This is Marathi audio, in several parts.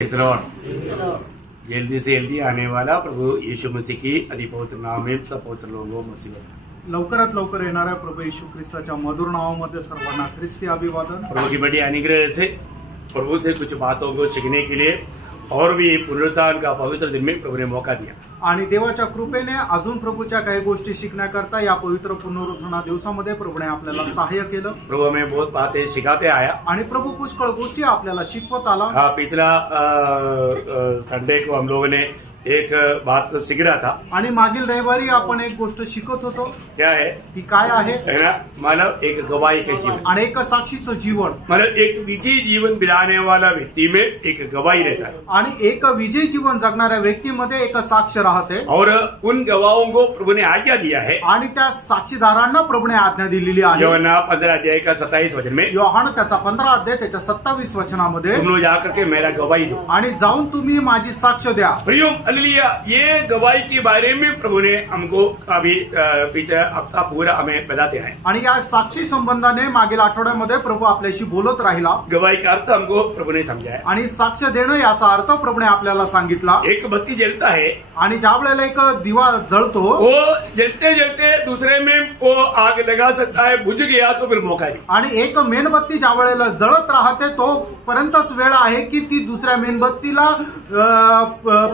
जल्दी से जल्दी आने वाला प्रभु यीशु मसीह की अति पवित्र नाम में सब पवित्र लोगों मसीह लवकरात लवकर येणाऱ्या प्रभू येशू ख्रिस्ताच्या मधुर नावामध्ये सर्वांना ख्रिस्ती अभिवादन। प्रभु की बड़ी अनुग्रह से प्रभु से कुछ बातों को सीखने के लिए और भी पुनरुत्थान का पवित्र दिन में प्रभु ने मौका दिया आणि देवाच्या कृपेने अजून प्रभूच्या काही गोष्टी शिकण्याकरता या पवित्र पुनरुत्थान दिवसामध्ये प्रभूने आपल्याला सहाय्य केलं। प्रभु हमें बहुत बातें सिखाते आया आणि प्रभू पुष्कळ गोष्टी आपल्याला शिकवत आला। हाँ, पिछला संडे को हम लोगों ने एक बात तो सीख रहा था आणि मागील रविवारी आपण एक गोष्ट शिकत होतो। क्या है ती काय आहे? है ना, मतलब एक गवाही का जीवन आणि एक साक्षीचं जीवन, मतलब एक विजयी जीवन बिताने वाला व्यक्ति में एक गवाही रहता है आणि एक विजयी जीवन जगणाऱ्या व्यक्तीमध्ये एक साक्ष राहते और उन गवाहों को प्रभु ने आज्ञा दिया है। आणि त्या साक्षीदारांना प्रभूने आज्ञा दिलेली आहे। योहन्ना 15 अध्याय का 27 वचन में योहान त्याचा 15 अध्याय त्याच्या 27 वचनामध्ये तुम लोग जाकर के मेरा गवाही दो आणि जाऊन तुम्ही माझी साक्ष द्या। प्रियो हालेलुया। ये गवाही के बारे में प्रभु ने हमको अभी पिछले हफ्ता पूरा हमें बताते हैं आणि या साक्षी संबंधाने मागील आठवड्यामध्ये प्रभू आपल्याशी बोलत राहिला। गवाही का अर्थ हमको प्रभु ने समझाया आणि साक्ष देणं याचा अर्थ प्रभूने आपल्याला सांगितला। एक बत्ती जलता है आणि ज्या वेळेला एक दिवा जळतो वो जलते जलते दूसरे में वो आग लगा सकता है, बुझ गया तो फिर मौका नहीं। आणि एक मेणबत्ती ज्या वेळेला जळत राहते तो पर्यंतच वेळ आहे की ती दुसऱ्या मेणबत्तीला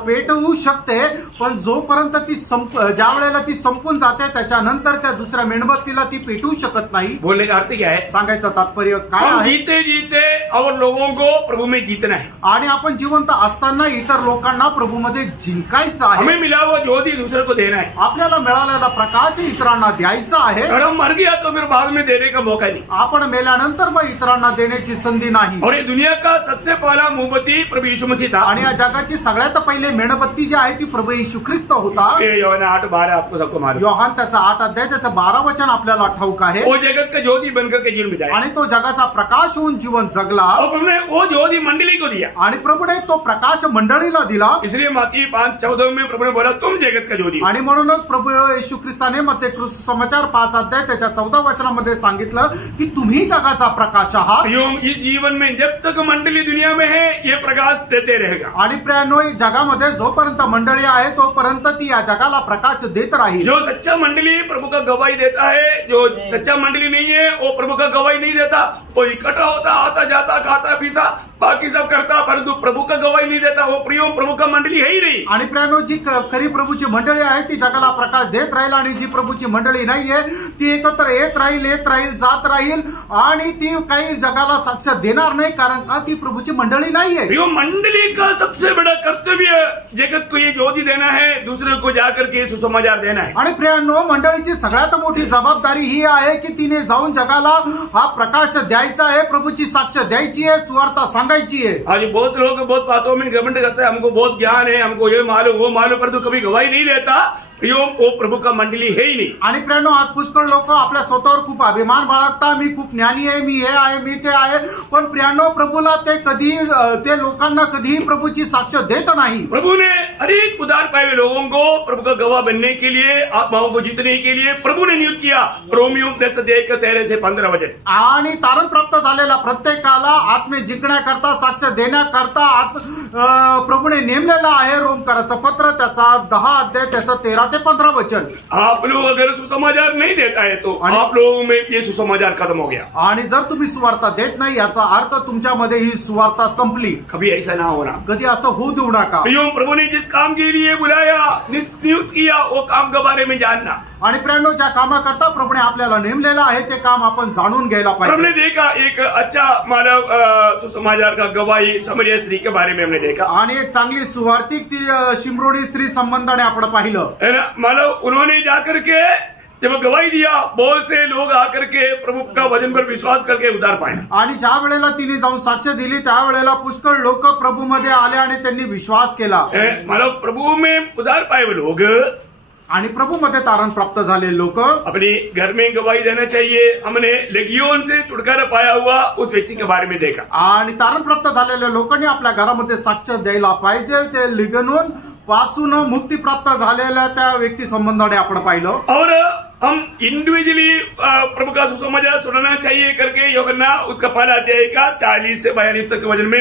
पेटवू शकते, पण जोपर्यंत ती ज्या वेळेला ती संपून जाते त्याच्यानंतर त्या दुसऱ्या मेणबत्तीला ती पेटवू शकत नाही। बोलने का अर्थ क्या है? सांगायचं तात्पर्य काय हम आहे? जीते जीते और लोगों को प्रभु में जीतना है। आणि आपण जिवंत असताना इतर लोकांना प्रभूमध्ये जिंकायचं आहे। हमें मिला हुआ ज्योति दूसरे को देना है। आपल्याला मिळालेला प्रकाश इतरांना द्यायचा आहे। अगर हम मर गया तो फिर बाद में देने का मौका नहीं। आपण मेल्यानंतर मग इतरांना देण्याची संधी नाही। और ये दुनिया का सबसे पहला मोमबत्ती प्रभु यीशु मसीह था आणि या जगाची सगळ्यात पहिले मेणबत्ती जी आहे ती प्रभू येशू ख्रिस्त होता। ये योहन्ना 8:12 आपको सबको मालूम। योहान त्याचा 8 अध्याय त्याचं 12 वचन आपल्याला ठाऊक आहे। वो जगत का ज्योति बनकर के जीवन बिताया आणि तो जगाचा प्रकाश होऊन जीवन जगला और प्रभु ने वो ज्योति मंडली को दिया। आणि प्रभूने तो प्रकाश मंडळीला दिला। इसलिए मत्ती 5:14 में प्रभु ने बोला तुम जगत का ज्योति। आणि म्हणूनच प्रभू येशू ख्रिस्ताने मत्ती समाचार 5 अध्याय त्याच्या 14 वचनामध्ये सांगितलं की तुम्ही जगाचा प्रकाश आहात। इस जीवन में जब तक मंडली दुनिया में है ये प्रकाश देते रहेगा। आणि प्रियानो जगामध्ये जोपर्यंत मंडळी आहे तोपर्यंत ती या जगाला प्रकाश देत राहील। जो सच्चा मंडली प्रभु का गवाही देता है, जो सच्चा मंडली नहीं है वो प्रभु का गवाही नहीं देता। वो इकट्ठा होता, आता जाता, खाता पीता, बाकी सब करता, परंतु प्रभु का गवाही नहीं देता। वो प्रियो प्रभु का मंडली है ही नहीं। आणि प्रियानो जी खरी प्रभूची मंडळी आहे ती जगाला प्रकाश देत राहील आणि जी प्रभूची मंडळी नाहीये ती एकत्र येत राहील जात राहील आणि ती काही जगाला साक्ष देणार नाही, कारण का ती प्रभूची मंडळी नाहीये। प्रियो मंडली का सबसे बड़ा कर्तव्य जगत को ये ज्योति देना है, दूसरे को जाकर के सुसमाचार देना है। आणि प्रियानो मंडळीची सगळ्यात मोठी जबाबदारी ही आहे की तिने जाऊन जगाला हा प्रकाश द्यायचा आहे, प्रभूची साक्ष द्यायची आहे, सुवार्ता सांगायची आहे। आज बहुत लोग बहुत बातों में घमंड करते हैं, हमको बहुत ज्ञान है, हमको ये मालूम वो मालूम, परंतु कभी गवाही नहीं देता। वो प्रभु का मंडली है ही नहीं। आणि प्रियानो आज पुष्कळ लोक आपल्या स्वतःवर खूप अभिमान बाळगता, मी खूप ज्ञानी आहे, मी हे आहे, मी ते आहे, पण प्रियानो प्रभूला ते लोकांना कधीही प्रभूची साक्ष देत नाही। प्रभु ने अनेक उदार पाए हुए लोगों को प्रभु का गवाह बनने के लिए, आत्माओं को जीतने के लिए प्रभु ने नियुक्त किया। रोमियो 10 अध्याय 13 से 15 वचन। आणि तारण प्राप्त झालेला प्रत्येकाला आत्मे जिंकण्याकरता, साक्ष देण्याकरता प्रभूने नेमलेला आहे। रोमकराचं पत्र त्याचा 10 अध्याय त्याचं 13 ते 15 वचन। आप लोग अगर सुसमाचार नहीं देता है तो आप लोगों में ये सुसमाचार खत्म हो गया। आणि जर तुम्ही सुवार्ता देत नाही याचा अर्थ तुमच्यामध्ये ही सुवार्ता संपली। कभी ऐसा ना होना, कधी असं होऊ देऊ नका। प्रभु ने जिस काम के लिए बुलाया, नियुक्त किया, वो काम के बारे में जानना। आणि प्रियानो ज्या कामाकरता प्रभूने आपल्याला नेमलेलं आहे ते काम आपण जाणून घ्यायला पाहिजे। हमने देखा एक अच्छा मानव सुसमाचार का गवाही समरिया स्त्री के बारे में हमने देखा। आणि एक चांगली सुवार्तिक ती शिमरोनी स्त्री संबंधाने आपण पाहिलं है ना। मानव उन्होंने जाकर के जब गवाही दिया, बहुत से लोग आकर के प्रभु का वचन पर विश्वास करके उद्धार पाए। आणि ज्या वेळेला तिने जाऊन साक्ष दिली त्यावेळेला पुष्कळ लोक प्रभूमध्ये आले आणि त्यांनी विश्वास केला। मानव प्रभु में उद्धार पाए हुए लोग आणि प्रभूमध्ये तारण प्राप्त झाले लोक अपने घर में गवाही देना चाहिए। हमने लेगियोन से छुटकारा पाया हुआ उस व्यक्ति के बारे में देखा। आणि तारण प्राप्त झालेल्या लोकांनी आपल्या घरामध्ये साक्ष द्यायला पाहिजे। ते लिगनून पासून मुक्ती प्राप्त झालेल्या त्या व्यक्ती संबंधाने आपण पाहिलं। और हम इंडिविजुअली प्रभु का सुसमाचार सुनाना चाहिए करके यूहन्ना उसका पहला अध्याय का 40 से 42 तक के वचन में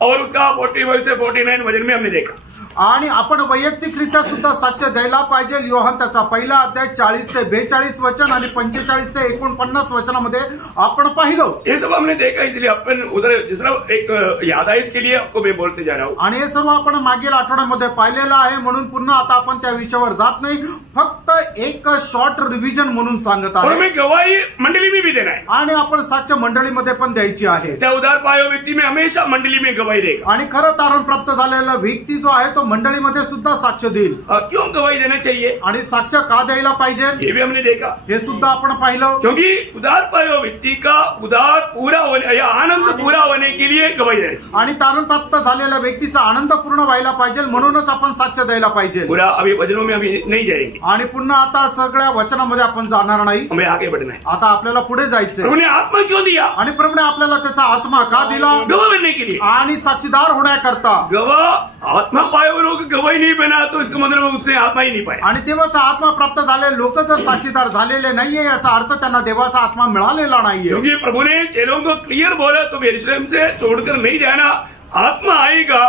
और उसका 45 से 49 वचन में हमने देखा। आणि आपण वैयक्तिकरित्या सुद्धा साक्ष द्यायला पाहिजे. योहान त्याचा पहिला अध्याय 40 ते 42 वचन आणि 45 ते 49 वचनामध्ये आपण पाहिलं. ये सब हमने देखा, इसलिए अपन उधर दूसरा एक यादाइश के लिए आपको मैं बोलते जा रहा हूँ. आणि हे सर्व आपण मागील आठवड्यामध्ये पाहिलेलं आहे, म्हणून पुन्हा आता आपण त्या विषयावर जात नाही, फक्त एक शॉर्ट रिव्हिजन म्हणून सांगत और आहे. हमें गवाही मंडली में भी देना है. आणि आपण साक्ष मंडळीमध्ये पण द्यायची आहे. चाहे उधार पायो व्यक्ति में हमेशा मंडली में गवाही देगा. आणि खरं तारण प्राप्त झालेला व्यक्ती जो आहे तो मंडळीमध्ये सुद्धा साक्ष देईल. क्यों गवाही देना चाहिए, आणि साक्ष का द्यायला पाहिजे ये भी हमने देखा. हे सुद्धा आपण पाहिलं. क्योंकि उधार पायो व्यक्ति का उधार पूरा होने या आनंद पूरा होने के लिए गवाही देना चाहिए. आणि तारण प्राप्त झालेल्या व्यक्तीचा आनंद पूर्ण व्हायला पाहिजे, म्हणूनच आपण साक्ष द्यायला पाहिजे. पूरा अभी वचनों में अभी नहीं जाएंगे, आणि पुन्हा आता सगळ्या वचनामध्ये आपण जाणार नाही. हमें आगे बढ़ना है. आता आपल्याला पुढे जायचंय. प्रभु ने आत्मा क्यों दिया, आणि प्रभूने आपल्याला त्याचा आत्मा का दिला, गवाह बनने के लिए. आणि साक्षीदार होण्याकरता. गवाह आत्मा पाए हुए लोग गवाही नहीं बना तो इसका मतलब उसने आत्मा ही नहीं पाया. आणि देवाचा आत्मा प्राप्त झालेले लोक जर साक्षीदार झालेले नाहीये, याचा अर्थ त्यांना देवाचा आत्मा मिळालेला नाहीये. क्योंकि प्रभु ने चेलों को क्लियर बोला, तुम यरूशलेम से छोड़कर नहीं जाना, आत्मा आएगा.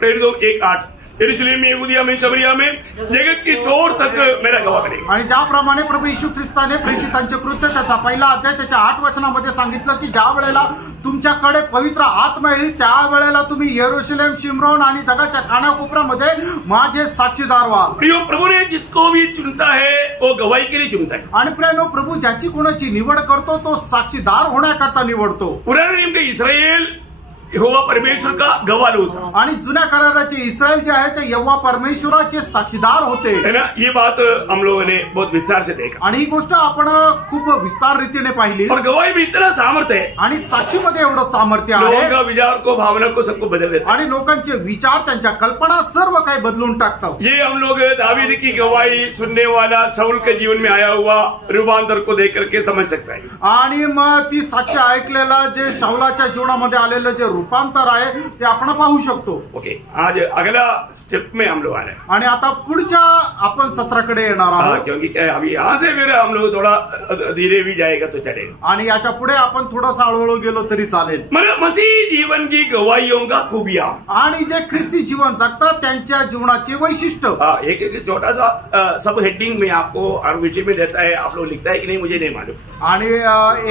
प्रेरितों 1:8, यरूशलेम में, यहूदिया में, शमरिया में, जगत की छोर तक मेरा गवाह बनेगा. आणि ज्याप्रमाणे प्रभू येशू ख्रिस्ताने प्रेषितांचे कृत्य त्याचा पहिला अध्याय त्याच्या 8 वचनामध्ये सांगितलं की ज्या वेळेला तुमच्याकडे पवित्र आत्मा येईल त्यावेळेला तुम्ही यरूशलेम, शिमरोन आणि जगाच्या कानाकोपऱ्यामध्ये माझे साक्षीदार व्हा. प्रियो, प्रभु ने जिसको भी चुनता है वो गवाही के लिए चुनता है. आणि प्रियानो, प्रभू ज्याची कोणाची निवड करतो तो साक्षीदार होण्याकरता निवडतो. पुराने नियम के इस्राएल यहोवा परमेश्वर का गवाह होता, आणि जुन्या कराराचे इस्रायल जे आहे ते यहोवा परमेश्वराचे साक्षीदार होते. है ना. ये बात हम लोगों ने बहुत विस्तार से देखा. आणि ही गोष्ट आपण खूप विस्तार रीतीने पाहिली. और गवाही में इतना सामर्थ्य है, आणि साक्षीमध्ये एवढं सामर्थ्य लोगों आहे. का विचार को, भावना को, सबको बदल देता है. आणि लोकांचे विचार, त्यांच्या कल्पना सर्व काही बदलून टाकतात. ये हम लोग दावीद की गवाही सुनने वाला शाऊल के जीवन में आया हुआ रूपांतर को देख करके समझ सकता है. आणि मग ती साक्ष ऐकलेला जे शाऊलाच्या जीवनामध्ये आलेलं जे रूपांतर आहे ते आपण पाहू शकतो. ओके, आज अगला स्टेप में हम लोग आ रहे हैं. आणि आता पुढच्या आपण सत्राकडे येणार हाँ, आहोत. क्योंकि क्या है, अभी यहाँ से फिर हम लोग थोड़ा धीरे भी जाएगा तो चलेगा. आणि याच्या पुढे आपण थोडंसं हळूहळू गेलो तरी चालेल. मतलब मसीह जीवन की गवाहियों का खूबियां. आणि जे ख्रिस्ती जीवन जगतात त्यांच्या जीवनाचे वैशिष्ट्य. हाँ, एक छोटा सा सब हेडिंग में आपको हर विषय में देता है. आप लोग लिखता है कि नहीं मुझे नहीं मालूम. आणि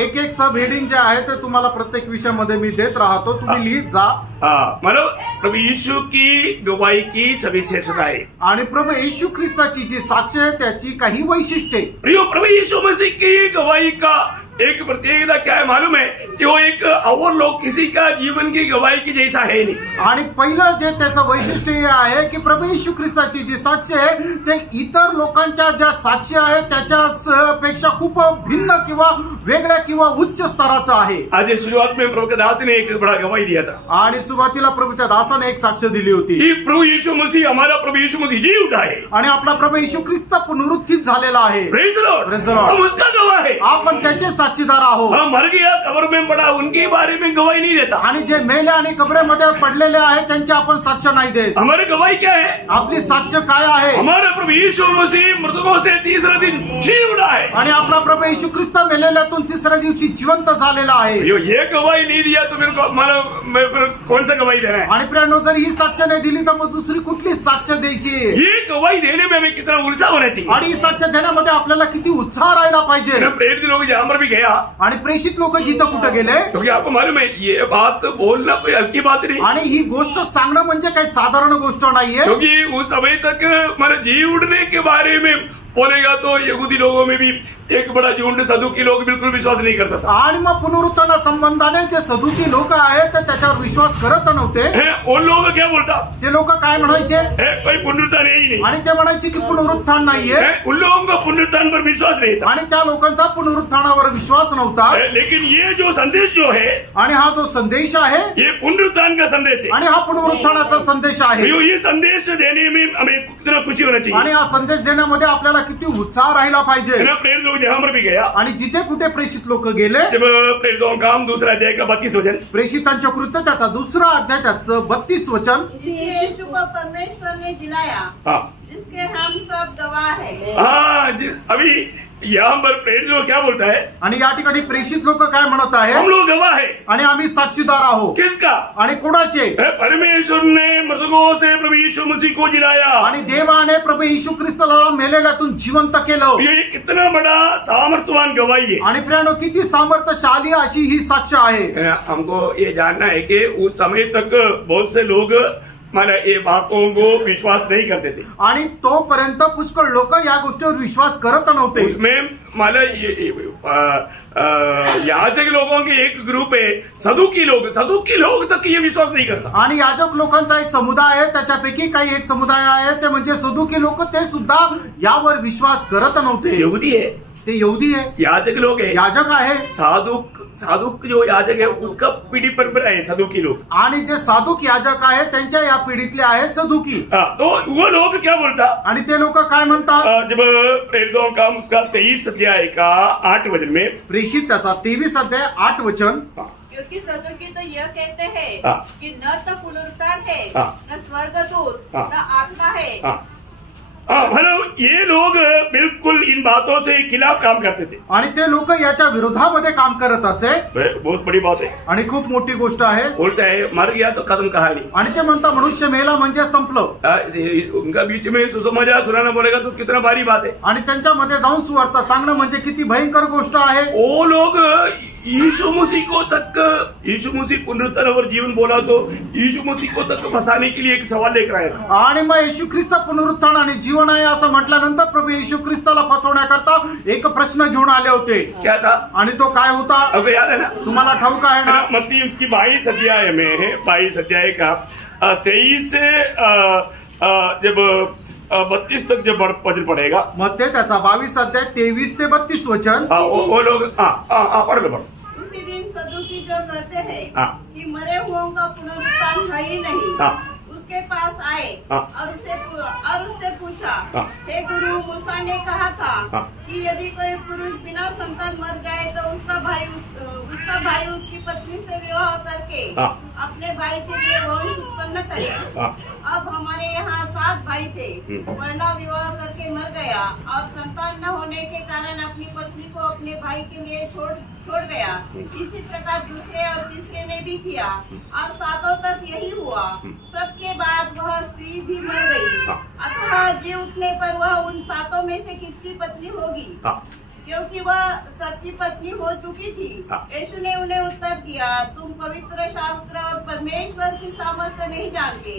एक एक सब हेडिंग जे आहे ते तुम्हाला प्रत्येक विषयामध्ये मी देत राहतो, तुम्ही लिहित जा. हाँ, मतलब प्रभु यीशु की गवाही की सविशेषता है. आणि प्रभू येशू ख्रिस्ताची जी साक्ष आहे त्याची काही वैशिष्ट्ये. प्रियो, प्रभु यीशु मसीह की गवाही का एक प्रत्येकता क्या है मालूम है कि वो एक और लोग किसी का जीवन की गवाही की जैसा है नहीं. आणि पहिलं जे त्याचं वैशिष्ट्य हे आहे की प्रभू येशू ख्रिस्ताची जी साक्ष आहे ते इतर लोकांच्या ज्या साक्ष आहे त्याच्या पेक्षा खूप भिन्न किंवा वेगळ्या किंवा उच्च स्तराचं आहे. आज शुरुआत में प्रभु के दास ने एक बड़ा गवाही दिया था. आणि सुरुवातीला प्रभूच्या दासाने एक साक्ष दिली होती कि प्रभु यीशु मसीह, हमारा प्रभु यीशु मसीह जी उठा है. आणि आपला प्रभू येशू ख्रिस्त पुनरुत्थित झालेला आहे. Praise the Lord. Praise the Lord. हम उसका गवाह है. आपण त्याचे साक्षीदार आहोत. हम मर गया, कब्र में पड़ा, उनके बारे में गवाही नहीं देता. आणि जे मेले आणि कबरेमध्ये पडलेले आहेत त्यांची आपण साक्ष नाही देत. हमारी गवाही क्या है? आपली साक्ष काय आहे? हमारा प्रभु यीशु मसीह मृतकों से तीसरे दिन जी उठा है. आणि आपला प्रभू येशू ख्रिस्त मेलेल्यातून तिसऱ्या दिवशी जिवंत झालेला आहे. ये गवाही नहीं दिया तो फिर मैं फिर कौन सा गवाही देना है? आणि प्रियानो, जर ही साक्ष नाही दिली तर मग दुसरी कुठली साक्ष द्यायची? ये गवाही देने में हमें कितना उत्साह होना चाहिए. आणि ही साक्ष देण्यामध्ये आपल्याला किती उत्साह राहायला पाहिजे. प्रेरित लोग जहां पर भी गया, आणि प्रेषित लोक जिथं कुठं गेले, क्योंकि आपको मालूम है ये बात बोलना कोई हल्की बात नहीं. आणि ही गोष्ट सांगणं म्हणजे काही साधारण गोष्ट नाहीये. क्योंकि उस समय तक मतलब जी उड़ने के बारे में बोलेगा तो यहूदी लोगों में भी एक बड़ा झुंड सदुकी लोग बिल्कुल विश्वास नहीं करता था. आणि मग पुनरुत्थाना संबंधाने जे सदुकी लोक आहेत ते त्याच्यावर विश्वास करत नव्हते. उन लोगों को क्या बोलता? ते लोक काय म्हणायचे? कोई पुनरुत्थान है ही नहीं. आणि ते म्हणायचे की पुनरुत्थान नाहीये. उन लोगों का पुनरुत्थान पर विश्वास नहीं था. आणि त्या लोकांचा पुनरुत्थानावर विश्वास नव्हता. लेकिन ये जो संदेश जो है, आणि हा जो संदेश आहे ये पुनरुत्थान का संदेश है. आणि हा पुनरुत्थानाचा संदेश आहे. ये संदेश देने में हमें कितना खुशी होना चाहिए. आणि हा संदेश देण्यामध्ये आपल्याला किती उत्साह राहिला पाहिजे. प्रेरित लोग जहां पर भी गया, आणि जिथे कुठे प्रेषित लोक गेले, जब प्रेरितों का काम दूसरा अध्याय का 32 वचन, प्रेषितांच्या कृत्य त्याचा दुसरा अध्याय त्याचं 32 वचन. यीशु को परमेश्वर ने दिलाया, हाँ जिसके हम सब गवाह हैं. हाँ, अभी यहाँ पर प्रेरित लोग क्या बोलता है? आणि या ठिकाणी प्रेषित लोक काय म्हणत हम आहे? लोग गवाह है। आणि आम्ही साक्षीदार आहोत. किसका? आणि कोणाचे? परमेश्वर ने मृतकों से प्रभु यीशु मसीह को जिलाया। आणि देवाने प्रभु येशू ख्रिस्ताला मेलेल्यातून जिवंत केलं. ये कितना बड़ा सामर्थ्यवान गवाही है। आणि प्रियानो, किती सामर्थ्यशाली अशी ही साक्ष आहे. हमको ये जानना है कि उस समय तक बहुत से लोग मला ये बातों को विश्वास नहीं करते थे। आणि तोपर्यंत पुष्कळ लोक या गोष्टीवर विश्वास करत नव्हते. उसमें मला याजक लोगों के एक ग्रुप है, सदुकी लोग तक ये विश्वास नहीं करता। आणि याजक लोकांचा एक समुदाय आहे, त्याच्यापैकी काही एक समुदाय आहे ते म्हणजे सदुकी लोक, ते सुद्धा यावर विश्वास करत नव्हते. यहूदी है, ते यहूदी आहे, याजक लोग है, याजक आहे. साधुक जो याजक है उसका पीढ़ी परंपरा है सदुकी लोग। आणि जे साधुक याजक आहे त्यांच्या या पिढीतले आहे सदुकी. तो वो लोग क्या बोलता? आणि ते लोक काय म्हणतात? जब प्रेरितों का उसका 23 अध्याय का 8 वचन में, प्रेषित त्याचा 23 अध्याय 8 वचन. क्योंकि सदुकी तो यह कहते हैं हाँ। कि न तो पुनरुत्थान है, हाँ। न स्वर्गदूत, हाँ। न आत्मा है। मतलब ये लोग बिल्कुल इन बातों से खिलाफ काम करते थे। आणि ते लोक याच्या विरोधामध्ये काम करत असे. बहुत बड़ी बात है। आणि खूप मोठी गोष्ट आहे. बोलता है मर गया तो खत्म कहानी। आणि ते म्हणता मनुष्य मेला म्हणजे संपलं. उनका बीच में सुसमाचार सुनाना बोलेगा तो कितना भारी बात है। आणि त्यांच्यामध्ये जाऊन सुवार्ता सांगणं म्हणजे किती भयंकर गोष्ट आहे. वो लोग यीशु मसीह पुनरुत्थान और जीवन बोला तो यीशु मसीह को तक फंसाने के लिए एक सवाल लेकर आया था। आणि मग येशू ख्रिस्त पुनरुत्थान आणि जीवन आहे असं म्हटल्यानंतर प्रभू येशू ख्रिस्ताला फसवण्याकरता एक प्रश्न घेऊन आले होते. क्या था? आणि तो काय होता? अब याद है ना? तुम्हाला ठाऊक आहे ना? मत्ती उसकी 22 अध्याय में है, 22 अध्याय का 23 से जब 32 तक जब वचन पढ़ेगा, मग ते त्याचा 22 अध्याय 23 ते 32 वचन. वो लोग पढ़ लो। उसी दिन सदुकी जो कहते हैं हाँ। कि मरे हुओं का पुनरुत्थान है ही नहीं, हाँ। उसके पास आए हाँ। और उससे पूछा, हाँ। हे गुरु, मूसा ने कहा था हाँ। कि यदि कोई पुरुष बिना संतान मर जाए तो उसका भाई उसकी पत्नी से विवाह करके हाँ। अपने भाई के लिए वंश उत्पन्न करे। हाँ। अब हमारे यहाँ 7 भाई थे, वरना विवाह करके मर गया और संतान न होने के कारण अपनी पत्नी को अपने भाई के लिए छोड़ गया। इसी प्रकार दूसरे और तीसरे ने भी किया और 7 तक यही हुआ। सबके बाद वह स्त्री भी मर गई। अतः जी उठने पर वह उन 7 में से किसकी पत्नी होगी? क्योंकि वह सबकी पत्नी हो चुकी थी। यीशु ने उन्हें उत्तर दिया, तुम पवित्र शास्त्र और परमेश्वर की सामर्थ्य नहीं जानते,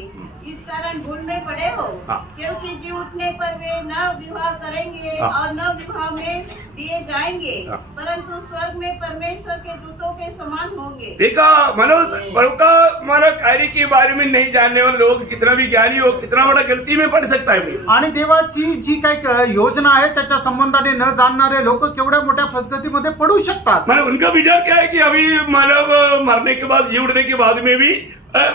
इस कारण भूल में पड़े हो। क्योंकि जी उठने पर वे न विवाह करेंगे और न विवाह में दिए जाएंगे, परंतु स्वर्ग में परमेश्वर के दूतों के समान होंगे। देखा मानो कार्य के बारे में नहीं जानने वाले लोग कितना भी ज्ञानी हो, कितना बड़ा गलती में पड़ सकता है। आणि देवाची जी काही योजना आहे त्याच्या संबंधाने न जाणणारे लोक केवढ्या मोठ्या फसगतीमध्ये पडू शकतात. मतलब उनका विचार क्या है कि अभी मतलब मरने के बाद, जी उठने के बाद में भी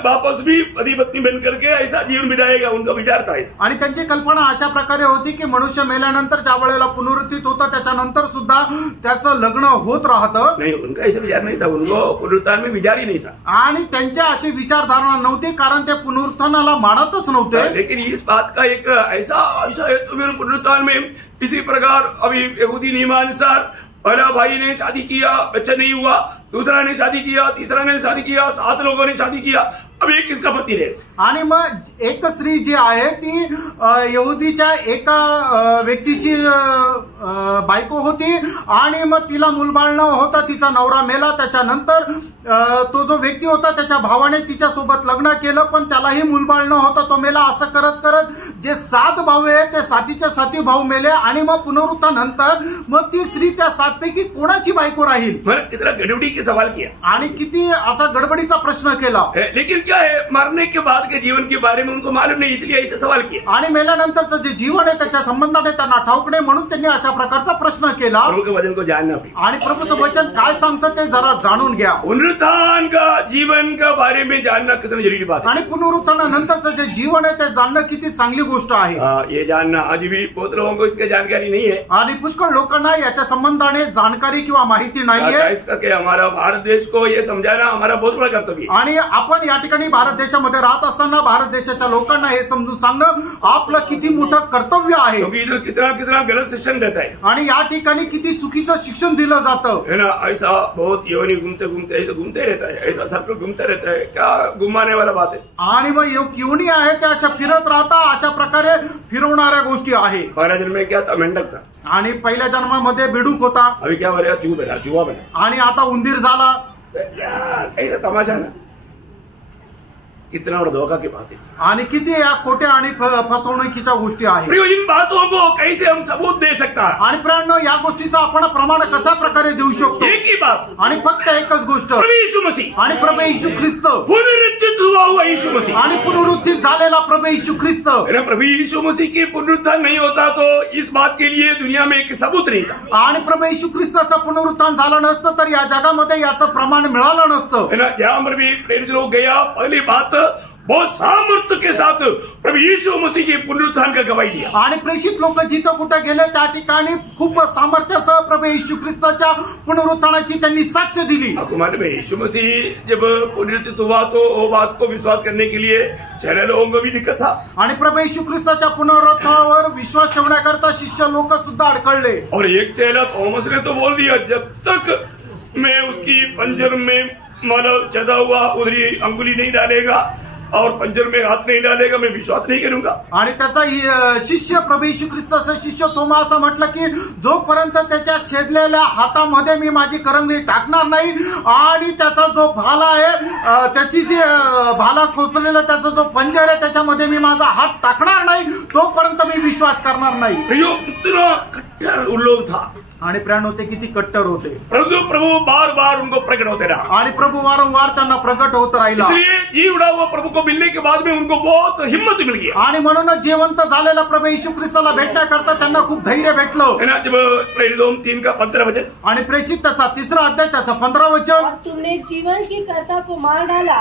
वापस भी पति पत्नी बन करके ऐसा जीवन बिताएगा, उनका विचार था ऐसा. आणि त्यांची कल्पना अशा प्रकारे होती की मनुष्य मेल्यानंतर ज्या वेळेला पुनरुत्थित होतं त्याच्यानंतर सुद्धा त्याचं लग्न होत राहतं. नहीं, उनका ऐसा विचार नहीं था. उनको पुनरुत्थान में विचार ही नहीं था. आणि त्यांच्या अशी विचारधारणा नव्हती, कारण ते पुनरुत्थानाला मानतच नव्हते. लेकिन इस बात का एक ऐसा है तो मेरे पुनरुत्थान में इसी प्रकार अभी यहूदी नियमानुसार पहला भाई ने शादी किया, बच्चा नहीं हुआ, दूसरा ने शादी किया, तीसरा ने शादी किया, 7 लोगों ने शादी किया, अब एक किसका पत्नी रहे. आणि मग एक स्त्री जी आहे ती यहुदीच्या एका व्यक्तीची बायको होती आणि मग तिला मूलबाळ न होता तिचा नवरा मेला. त्याच्यानंतर तो जो व्यक्ती होता त्याच्या भावाने तिच्या सोबत लग्न केलं, पण त्यालाही मूलबाळ न होता तो मेला. असं करत करत जे 7 भाऊ आहे ते 7च्या 7 भाऊ मेले आणि मग पुनरुत्थानानंतर मग ती स्त्री त्या 7 पैकी कोणाची बायको राहील. कितना गडबडी के सवाल किया आणि किती असा गडबडीचा प्रश्न केला. लेकिन क्या है, मरने के बाद के जीवन के बारे में उनको मालूम नहीं, इसलिए ऐसा सवाल किया. आणि मेल्यानंतरचं जे जीवन आहे त्याच्या संबंधाने त्यांना ठाऊक नाही, म्हणून त्यांनी अशा प्रकारचा प्रश्न केला. प्रभु के वचन को जानना भी, आणि प्रभूचं वचन काय सांगतं ते जरा जाणून घ्या. पुनरुत्थान का जीवन का बारे में जानना कितना जरूरी बात है. आणि पुनरुत्थानानंतरचं जे जीवन आहे ते जाणणं किती चांगली गोष्ट आहे. ये जानना आज भी बहुत लोगों को इसकी जानकारी नहीं है. आणि पुष्कळ लोकांना याच्या संबंधाने जानकारी किंवा माहिती नाहीये. इस करके हमारा भारत देश को ये समझाना हमारा बहुत बड़ा कर्तव्य है। आणि आपण या ठिकाणी भारत देशामध्ये राहत असताना भारत देशाच्या लोकांना हे समजून सांगणं आपलं किती मोठं कर्तव्य आहे. क्योंकि इधर कितना कितना गलत शिक्षण रहता है आणि या ठिकाणी किती चुकीचं शिक्षण दिलं जातं. है ना, ऐसा बहुत योनी घूमते घूमते ऐसे घूमते रहता है, ऐसा सर्कल घूमते रहता है, क्या घुमाने वाला बात है. आणि मग योनी आहे त्या अशा फिरत राहता, अशा प्रकारे फिरवणाऱ्या गोष्टी आहे. पहला जन्म में क्या था, मेंढक था. आणि पहिल्या जन्मामध्ये बेडूक होता अभी क्या बनेगा, चूहा बना. आणि आता उंदीर झाला. यार ऐसा तमाशा ना, कितना बड़ा धोखा की बात है. आणि किती या खोट्या आणि फसवणुकीच्या गोष्टी आहेत. प्रियो, इन बातों को कैसे हम सबूत दे सकता है. आणि प्रियांनो, या गोष्टीचा आपण प्रमाण कशा प्रकारे देऊ शकतो. एक ही बात, आणि फक्त एकच गोष्ट, प्रभु यीशु मसीह, आणि प्रभू येशू ख्रिस्त, पुनरुत्थित हुआ हुआ यीशु मसीह. आणि पुनरुत्थित झालेला प्रभू येशू ख्रिस्त. है ना, प्रभु यीशु मसीह की पुनरुत्थान नहीं होता तो इस बात के लिए दुनिया में एक सबूत नहीं था. आणि प्रभू येशू ख्रिस्ताचं पुनरुत्थान झालं नसतं तर या जगामध्ये याचं प्रमाण मिळालं नसतं. है ना, जहां पर भी प्रेरित लोग गया, पहली बात बहुत सामर्थ्य के साथ प्रभु यीशु मसीह के पुनरुत्थान का गवाही दिया. आणि प्रेषित लोक जिथं कुठे गेले त्या ठिकाणी खूप सामर्थ्यासह प्रभू येशू ख्रिस्ताच्या पुनरुत्थानाची त्यांनी साक्ष दिली. आपको मालूम है, यीशु मसीह जब पुनरुत्थित हुआ तो वो बात को विश्वास करने के लिए शहर लोगों को भी दिक्कत था. आणि प्रभू येशू ख्रिस्ताच्या पुनरुत्थानावर विश्वास ठेवण्याकरता शिष्य लोक सुद्धा अडकळले. और एक चेला थॉमस ने तो बोल दिया, जब तक मैं उसकी पंजर में मतलब चढ़ा हुआ उधरी अंगुली नहीं डालेगा और पंजर में हाथ नहीं डालेगा, मैं विश्वास नहीं करूंगा. आणि त्याचा शिष्य प्रभू येशू ख्रिस्ताचा शिष्य थोमा असं म्हटलं की जोपर्यंत त्याच्या छेदलेल्या हातामध्ये मी माझी करंगळी टाकणार नाही आणि त्याचा जो भाला आहे, त्याची जी भाला खोपलेला त्याचा जो पंजर आहे त्याच्यामध्ये मी माझा हात टाकणार नाही तोपर्यंत मी विश्वास करणार नाही. प्रियो, कितना कट्टर उन लोग था. आणि प्राण होते किती कट्टर होते. प्रभु बार बार उनको प्रकट होते रहा. आणि प्रभू वारंवार त्यांना प्रकट होत राहिला. इसलिए जी उड़ा हुआ प्रभु को मिलने के बाद में उनको बहुत हिम्मत मिल गया. आणि म्हणूनच जिवंत झालेला प्रभू येशू ख्रिस्ताला भेटण्याकरता त्यांना खूप धैर्य भेटलं. है ना, जब प्रेरित 3 का 15 वचन, आणि प्रेषित त्याचा 3रा अध्याय त्याचा 15 वचन, और तुमने जीवन की कर्ता को मार डाला,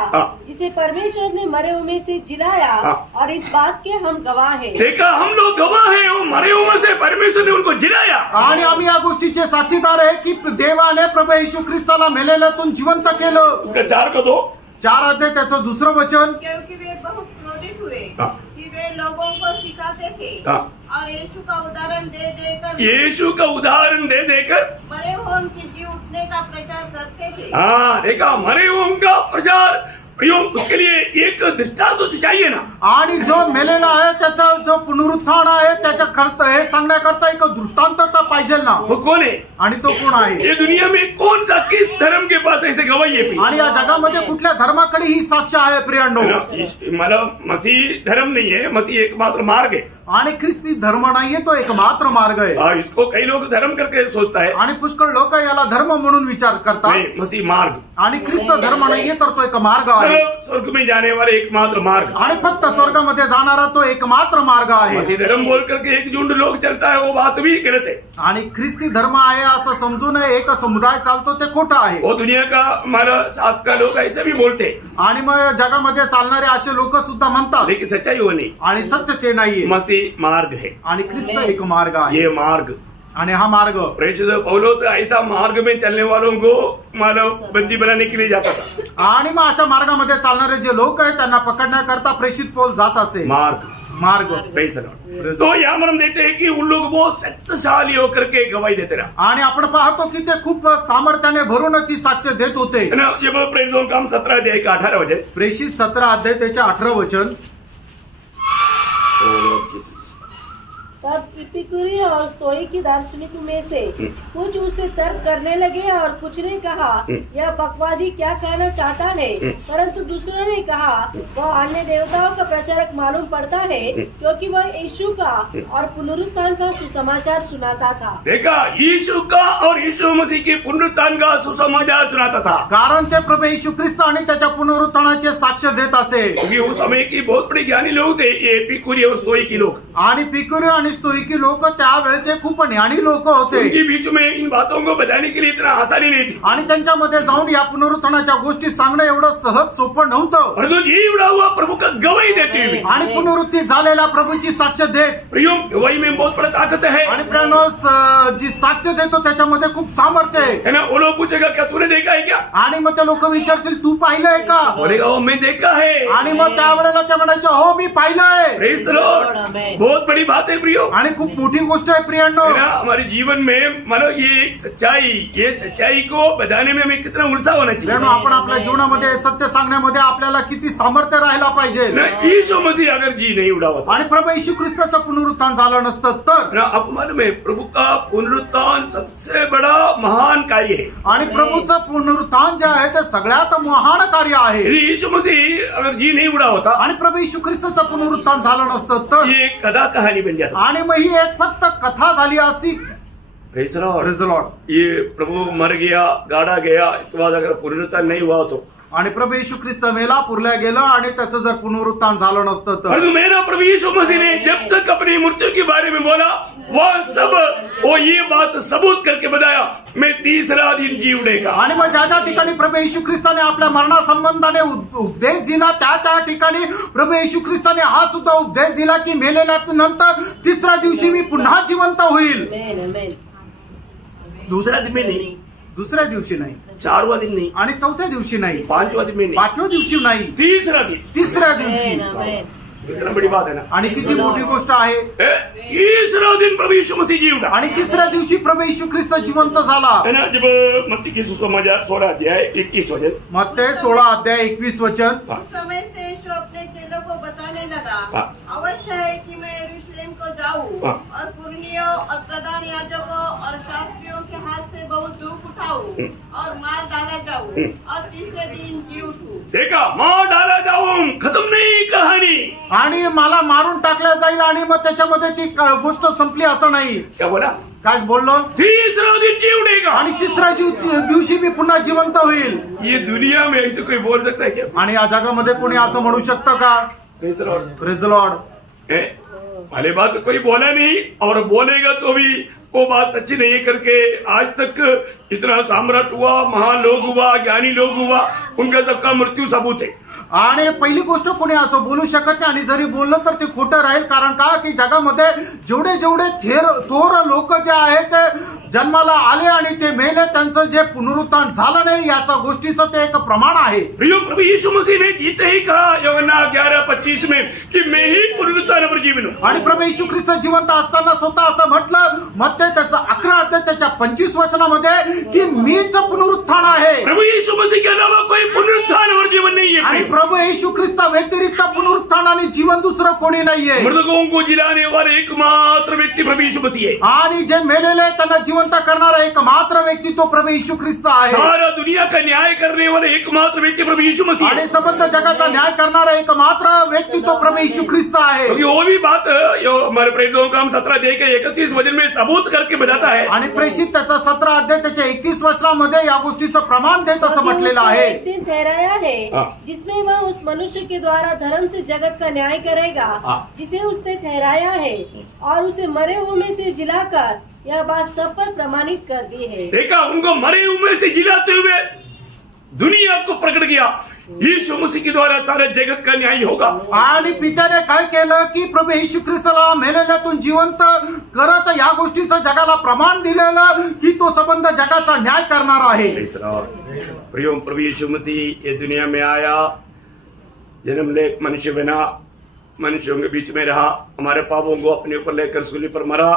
इसे परमेश्वर ने मरे हुए में से जिलाया, और इस बात के हम गवाह हैं. देखा, हम लोग गवाह हैं, वो मरे हुए से परमेश्वर ने उनको जिलाया. आणि आम्ही या गोष्टीचे साक्षीदार आहे की देवाने प्रभू येशू ख्रिस्ताला मेलेल्यातून जिवंत केलं. उसका 4 का 2, 4 अध्याय त्याचं 2रं वचन, क्योंकि वे बहुत क्रोधित हुए हाँ। कि वे लोगों को सिखाते थे हाँ। और यीशु का उदाहरण दे देकर यीशु का उदाहरण दे देकर, मरे हुए उनके जी उठने का प्रचार करते थे. हाँ देखा, मरे हुए का प्रचार. प्रियो, उसके लिए एक दृष्टांत तो चाहिए ना. आणि जो मेलेला आहे त्याचा जो पुनरुत्थान आहे त्याच्या खर्च हे सांगण्याकरता एक दृष्टांत तर पाहिजे ना. वो कौन है? आणि तो कोण आहे. ये दुनिया में कौन सा, किस धर्म के पास ऐसे गवाही है? आणि या जगामध्ये कुठल्या धर्माकडे ही साक्ष आहे प्रियांनो. मतलब मसीह धर्म नहीं है, मसीह एकमात्र मार्ग है. आणि ख्रिस्ती धर्म नाहीये, तो एक मात्र मार्ग आहे. इसको कई लोग धर्म करके सोचता है. आणि पुष्कळ लोक याला धर्म म्हणून विचार करतात. नहीं, मसीह मार्ग. आणि ख्रिस्त धर्म नाहीये तर तो एक मार्ग आहे. स्वर्ग में जाने वाले एकमात्र मार्ग. आणि फक्त स्वर्गामध्ये जाणारा तो एकमात्र मार्ग आहे. मसीह धर्म बोल करके एक झुंड लोग चलता है, वो बात भी गलत है. आणि ख्रिस्ती धर्म आहे असं समजून एक समुदाय चालतो ते खोटं आहे. वो दुनिया का हमारा साथ का लोग ऐसे भी बोलते हैं. आणि मग जगामध्ये चालणारे असे लोक सुद्धा म्हणतात. लेकिन सच्चाई वो नहीं. आणि सत्य ते नाहीये. मसीह मार्ग है. आणि ख्रिस्त एक मार्ग आहे. ये मार्ग, आणि हा मार्ग प्रेषित पौलुस ऐसा मार्ग में चलने वालों को मानव बंदी बनाने के लिए जाता था. आणि मग अशा मार्गामध्ये चालणारे जे लोक आहेत त्यांना पकडण्याकरता प्रेषित पौल जात असे. मार्ग Praise the Lord. तो यहाँ पर हम देखते हैं कि उन लोग बहुत शक्तिशाली होकर के गवाही देते रहा. आणि आपण पाहतो की ते खूप सामर्थ्याने भरून ती साक्ष देत होते. है ना, जब प्रेरितों का 17 अध्याय का 18 वचन, प्रेषित 17 अध्याय त्याचे 18 वचन, तब इपिकुरी और स्तोईकी दार्शनिकों में से कुछ उससे तर्क करने लगे और कुछ ने कहा यह बकवादी क्या कहना चाहता है, परंतु दूसरों ने कहा वह अन्य देवताओं का प्रचारक मालूम पड़ता है क्योंकि वह यीशु का और पुनरुत्थान का सुसमाचार सुनाता था. देखा, यीशु का और यीशु मसीह के पुनरुत्थान का सुसमाचार सुनाता था. कारण ते प्रभू येशू ख्रिस्त आणि त्याच्या पुनरुत्थानाचे साक्ष देत असे. क्योंकि उस समय की बहुत बड़ी ज्ञानी लोग थे, ये एपिकुरी और स्तोईकी लोग. आणि पिकुरी आणि स्तोईकी लोक त्यावेळेचे खूप ज्ञानी लोक होते. उनके बीच में इन बातों को बताने के लिए इतना आसानी नहीं थी. आणि त्यांच्यामध्ये जाऊन या पुनरुत्थानाच्या गोष्टी सांगणं एवढं सहज सोपं नव्हतं. परंतु ये उड़ा हुआ प्रभु का गवाही देते हुई। आणि पुनरुत्थी झालेल्या प्रभूची साक्ष देत प्रियो गवाही में बहुत बड़ा ताकत है आणि जी साक्ष देतो त्याच्यामध्ये खूप सामर्थ्य आहे है ना। वो लोग पूछेगा क्या तूने देखा है क्या, आणि मग ते लोक विचारतील तू पाहिलंय का, बोलेगा वो मैं देखा है। आणि मग त्यावेळेला ते म्हणायचे हो मी पाहिलंय। प्रेज द लॉर्ड, बहुत बड़ी बात है प्रियो, आणि खूप मोठी गोष्ट आहे प्रियांनो। है ना। हमारे जीवन में मानो ये एक सच्चाई, ये सच्चाई को बताने में हमें कितना उत्साह होना चाहिए प्रियांनो, आपण आपल्या जीवनामध्ये सत्य सांगण्यामध्ये आपल्याला किती सामर्थ्य राहायला पाहिजे ना। यीशु मसीह अगर जी नहीं उड़ा होता, आणि प्रभू येशू ख्रिस्ताचं पुनरुत्थान झालं नसतं तर, ना आपको मालूम है प्रभु का पुनरुत्थान सबसे बड़ा महान कार्य है। आणि प्रभूचं पुनरुत्थान जे आहे ते सगळ्यात महान कार्य आहे। यदि यीशु मसीह अगर जी नहीं उड़ा होता, आणि प्रभू येशू ख्रिस्ताचं पुनरुत्थान झालं नसतं तर, ये एक कथा कहानी बन जाता। आणि मग ही एक फक्त कथा झाली असती। Praise the Lord. Praise the Lord। ये प्रभु मर गया, गाड़ा गया, इसके बाद अगर पुनरुत्थान नहीं हुआ तो, आणि प्रभू येशू ख्रिस्त मेला, पुरल्या गेलं, आणि त्याचं जर पुनरुत्थान झालं नसतं तर, परंतु मेरा प्रभु यीशु मसीह ने जब तक अपनी मृत्यु के बारे में बोला, वह सब वो ये बात सबूत करके बताया, मैं तीसरा दिन जी उठेगा। आणि मग ज्या ज्या ठिकाणी प्रभू येशू ख्रिस्ताने आपल्या मरणासंबंधाने उपदेश दिला, त्या ठिकाणी प्रभू येशू ख्रिस्ताने हा सुद्धा उपदेश दिला की मेलेल्या नंतर तिसऱ्या दिवशी मी पुन्हा जिवंत होईल। दूसरा दिन में नहीं, दुसऱ्या दिवशी नाही, चारवा दिन नहीं, आणि चौथ्या दिवशी नाही, पांचवा दिन में नहीं, पाचव्या दिवशी नाही, तीसरा दिन। तिसऱ्या दिवशी। कितना बड़ी बात है ना। आणि किती मोठी गोष्ट आहे। तीसरा दिन प्रभु यीशु मसीह जी उठा, आणि तिसऱ्या दिवशी प्रभू येशू ख्रिस्त जिवंत झाला। है ना। जब मत्ती की सुसमाचार 16 अध्याय 21 वचन, मत्ते 16 अध्याय 21 वचन। उस समय से यीशु अपने चेलों को बताने लगा, हाँ। अवश्य है कि मैं यरूशलेम को जाऊं हाँ। और पुरनियों और प्रधान याजकों और शास्त्रियों के हाथ से बहुत दुख उठाऊं और मार डाला जाऊं और तीसरे दिन जी उठूं। देखा, मार डाला जाऊं, खत्म नहीं कहानी। आणि मला मारून टाकल्या जाईल, आणि मग त्याच्यामध्ये ती गोष्ट संपली असं नाही। क्या बोला? काय बोललो? तीसरा दिन जी उठेगा। आणि तिसऱ्या दिवशी मी पुन्हा जिवंत होईल। ये दुनिया में ऐसे कोई बोल सकता है क्या? आणि या जगामध्ये कोणी असं म्हणू शकतं का? Praise the Lord. Praise the Lord. भले बात कोई बोला नहीं, और बोलेगा तो भी वो बात सच्ची नहीं करके आज तक इतना साम्राट हुआ, महान लोग हुआ, ज्ञानी लोग हुआ, उनका सबका मृत्यू सबूत है। आणि पहिली गोष्ट कोणी असं बोलू शकत नाही, आणि जरी बोललं तर ते खोटं राहील। कारण का की जगामध्ये जेवढे जेवढे थोर लोक जे आहेत ते जन्माला आले आणि ते मेले, त्यांचं जे पुनरुत्थान झालं नाही याचा गोष्टीचं ते एक प्रमाण आहे। प्रियो प्रभु यीशु मसीह ने जीते ही कहा यूहन्ना 11:25 में कि मैं ही पुनरुत्थान और जीवन हूं। आणि प्रभू येशू ख्रिस्त जिवंत असताना स्वतः असं म्हटलं, मत्ते त्याचा 11 अध्याय त्याच्या 25 वचनामध्ये की मीच पुनरुत्थान आहे। प्रभु यीशु मसीह के अलावा कोई पुनरुत्थान और जीवन नहीं आणि है। प्रभू येशू ख्रिस्त व्यतिरिक्त पुनरुत्थान आणि जीवन दुसरं कोणी नाहीये। मृतकों को जिलाने वाले एकमात्र व्यक्ति प्रभु यीशु मसीह है। आणि जे मेलेले त्यांना जिवंत करणारा एकमात्र व्यक्ती तो प्रभू येशू ख्रिस्त आहे। सारा दुनिया का न्याय करने वाले एकमात्र व्यक्ति प्रभु यीशु मसीह आणि है। संबंध जगाचा न्याय करणारा एकमात्र व्यक्ती तो प्रभू येशू ख्रिस्त आहे। क्योंकि वो भी बात जो हमारे प्रेरितों का 17 अध्याय के 31 वचन में सबूत करके बताता है। आणि प्रेषित त्याचा 17 अध्याय त्याच्या 21 वचनामध्ये या गोष्टीचं प्रमाण देत असं म्हटलेलं आहे। एक दिन ठहराया है हाँ। जिसमें वह उस मनुष्य के द्वारा धर्म से जगत का न्याय करेगा, हाँ। जिसे उसने ठहराया है, और उसे मरे हुए में से जिलाकर यह बात सब पर प्रमाणित कर दी है। देखा, उनको मरे हुए से जिलाते हुए दुनिया को प्रकट किया, यीशु मसीह के द्वारा सारे जगत का न्याय होगा। आणि पित्याने काय केलं की प्रभू येशू ख्रिस्ताला मेलेल्यातून जिवंत करत या गोष्टीचं जगाला प्रमाण दिलेलं की तो संबंध जगाचा न्याय करणार आहे। प्रियो प्रभु यीशु मसीह ये दुनिया में आया, जन्म ले मनुष्य बना, मनुष्यों के बीच में रहा, हमारे पापों को अपने ऊपर लेकर सूली पर मरा,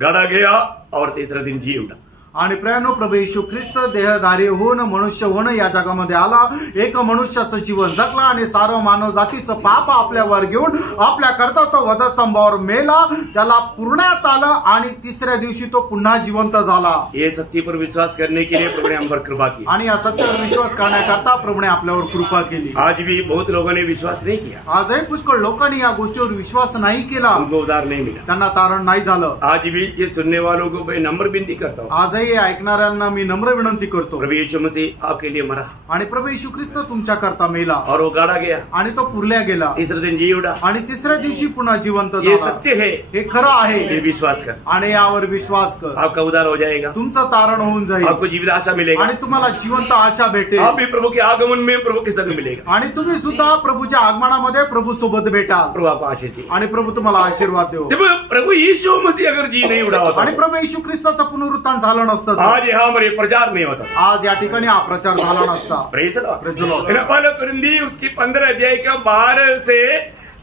गाड़ा गया और तीसरा दिन जी उठा। आणि प्रियानो, प्रभू येशू ख्रिस्त देहधारी होऊन मनुष्य होणं या जगामध्ये आला, एक मनुष्याचं जीवन जगला आणि सारं मानव जातीचं पाप आपल्यावर घेऊन आपल्या करता तो वधस्तंभावर मेला, त्याला पुरण्यात आलं आणि तिसऱ्या दिवशी तो पुन्हा जिवंत झाला। ये सत्य पर विश्वास करने के लिए प्रभु ने हम पर कृपा की। आणि या सत्यावर विश्वास करण्याकरता प्रभूने आपल्यावर कृपा केली। आज भी बहुत लोगों ने विश्वास नहीं किया, आजही पुष्कळ लोकांनी या गोष्टीवर विश्वास नाही केला, उनको उद्धार नहीं मिला। त्यांना तारण नाही झालं। आज भी ये सुनने वालों को मैं नम्र विनती करता हूँ, आजही आजही ऐकणाऱ्यांना मी नम्र विनंती करतो, प्रभु यीशु मसीह आपके लिए मरा आणि प्रभू येशू ख्रिस्त तुमच्या करता मेला और वो गाड़ा गया, आणि तो पुरल्या गेला तीसरे दिन जी उठा। आणि तिसऱ्या दिवशी पुन्हा जिवंत ये झाला। सत्य है, हे खरं ये आहे विश्वास कर, आणि यावर विश्वास कर, आपका उद्धार हो जाएगा, तुमचं तारण होऊन जाईल आपको जीवित आशा मिलेगा, आणि तुम्हाला जिवंत आशा भेटेल आप भी प्रभु के आगमन में प्रभु के संग मिलेगा। आणि तुम्ही सुद्धा प्रभूच्या आगमनामध्ये प्रभू सोबत भेटाल प्रभु आपको आशीष दे। आणि प्रभू तुम्हाला आशीर्वाद देऊ। जब प्रभु यीशु मसीह अगर जी नहीं उड़ा होता, आणि प्रभू येशू ख्रिस्ताचं पुनरुत्थान झालं नसतं तर आज यहाँ हमारे प्रचार नहीं होता। आज या ठिकाणी हा प्रचार झाला नसता। Praise the Lord. Praise the Lord. पहले कुरिन्दी उसकी 15 अध्याय का 12 से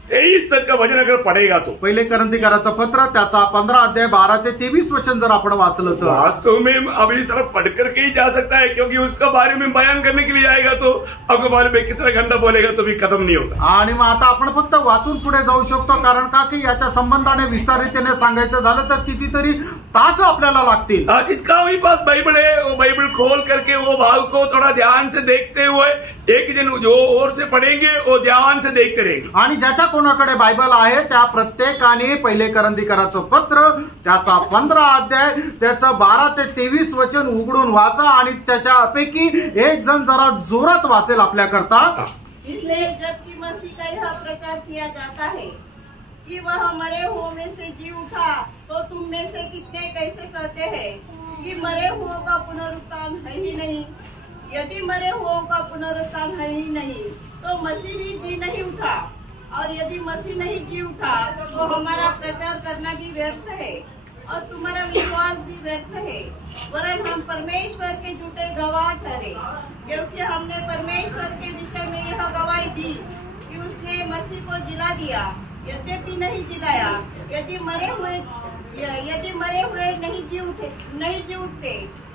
23 तक का वचन अगर पढ़ेगा तो पहिले करंथीकराचं पत्र त्याचा 15 अध्याय 12 ते 23 वचन जर आपण वाचलं तर वास्तव में अभी सिर्फ पढ़ करके ही जा सकता है, क्योंकि उसका बारे में बयान करने के लिए जाएगा तो आपके बारे में कितना घंटा बोलेगा तो भी खत्म नहीं होगा। आणि मग आता आपण फक्त वाचून पुढे जाऊ शकतो, कारण का की याच्या संबंधाने विस्तारितने सांगायचं झालं तर कितीतरी तास आपल्याला लागतील। जिसका भी पास बाइबल है वो बाइबल खोल करके वो भाग को थोड़ा ध्यान से देखते हुए एक दिन जो और से पढ़ेंगे वो ध्यान से देखते रहेंगे। आणि ज्याच्या कोणाकडे बायबल आहे त्या प्रत्येकाने पहिले करंथीकराचं पत्र त्याचा 15 अध्याय त्याचं 12 ते 23 वचन उघडून वाचा आणि त्याच्यापैकी एक जण जरा जोरात वाचेल आपल्याकरता। इसलिए जबकि मसीह का यह प्रचार किया जाता है कि वह मरे हुओं में से जी उठा, तो तुम में से कितने कैसे कहते हैं कि मरे हुओं का पुनरुत्थान है ही नहीं? यदि मरे हुओं का पुनरुत्थान है ही नहीं तो मसीह भी जी नहीं उठा, और यदि मसीह नहीं जी उठा तो हमारा प्रचार करना भी व्यर्थ है और तुम्हारा विश्वास भी व्यर्थ है, वरन हम परमेश्वर के झूठे गवाह ठहरे, क्योंकि हमने परमेश्वर के विषय में यह गवाही दी कि उसने मसीह को जिला दिया, यद्यपि नहीं जिलाया। यदि मरे हुए नहीं जी उठते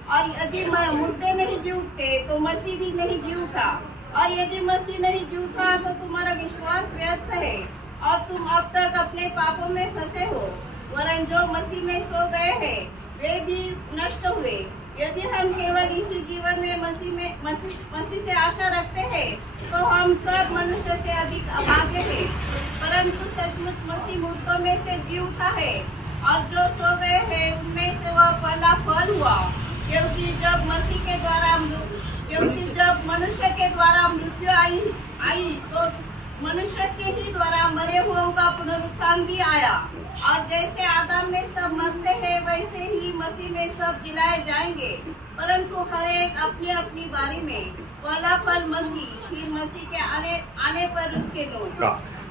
और यदि मुर्दे नहीं जी उठते तो मसीह भी नहीं जी उठा, और यदि मसीह नहीं जी उठा तो तुम्हारा विश्वास व्यर्थ है और तुम अब तक अपने पापों में फंसे हो, वरन जो मसीह में सो गए हैं वे भी नष्ट हुए। यदि हम केवल इसी जीवन में मसीह से आशा रखते हैं तो हम सब मनुष्य से अधिक अभागे हैं, परंतु सचमुच मसीह मुर्दों में से जी उठा है और जो सो गए हैं उनमें से वह पहला फल हुआ, क्योंकि जब मनुष्य के द्वारा मृत्यु आई तो मनुष्य के ही द्वारा मरे हुओं का पुनरुत्थान भी आया, और जैसे आदम में सब मरते हैं वैसे ही मसीह में सब जिलाए जाएंगे, परंतु हर एक अपनी अपनी बारी में, पहला फल मसीह, फिर मसीह के आने पर उसके लोग।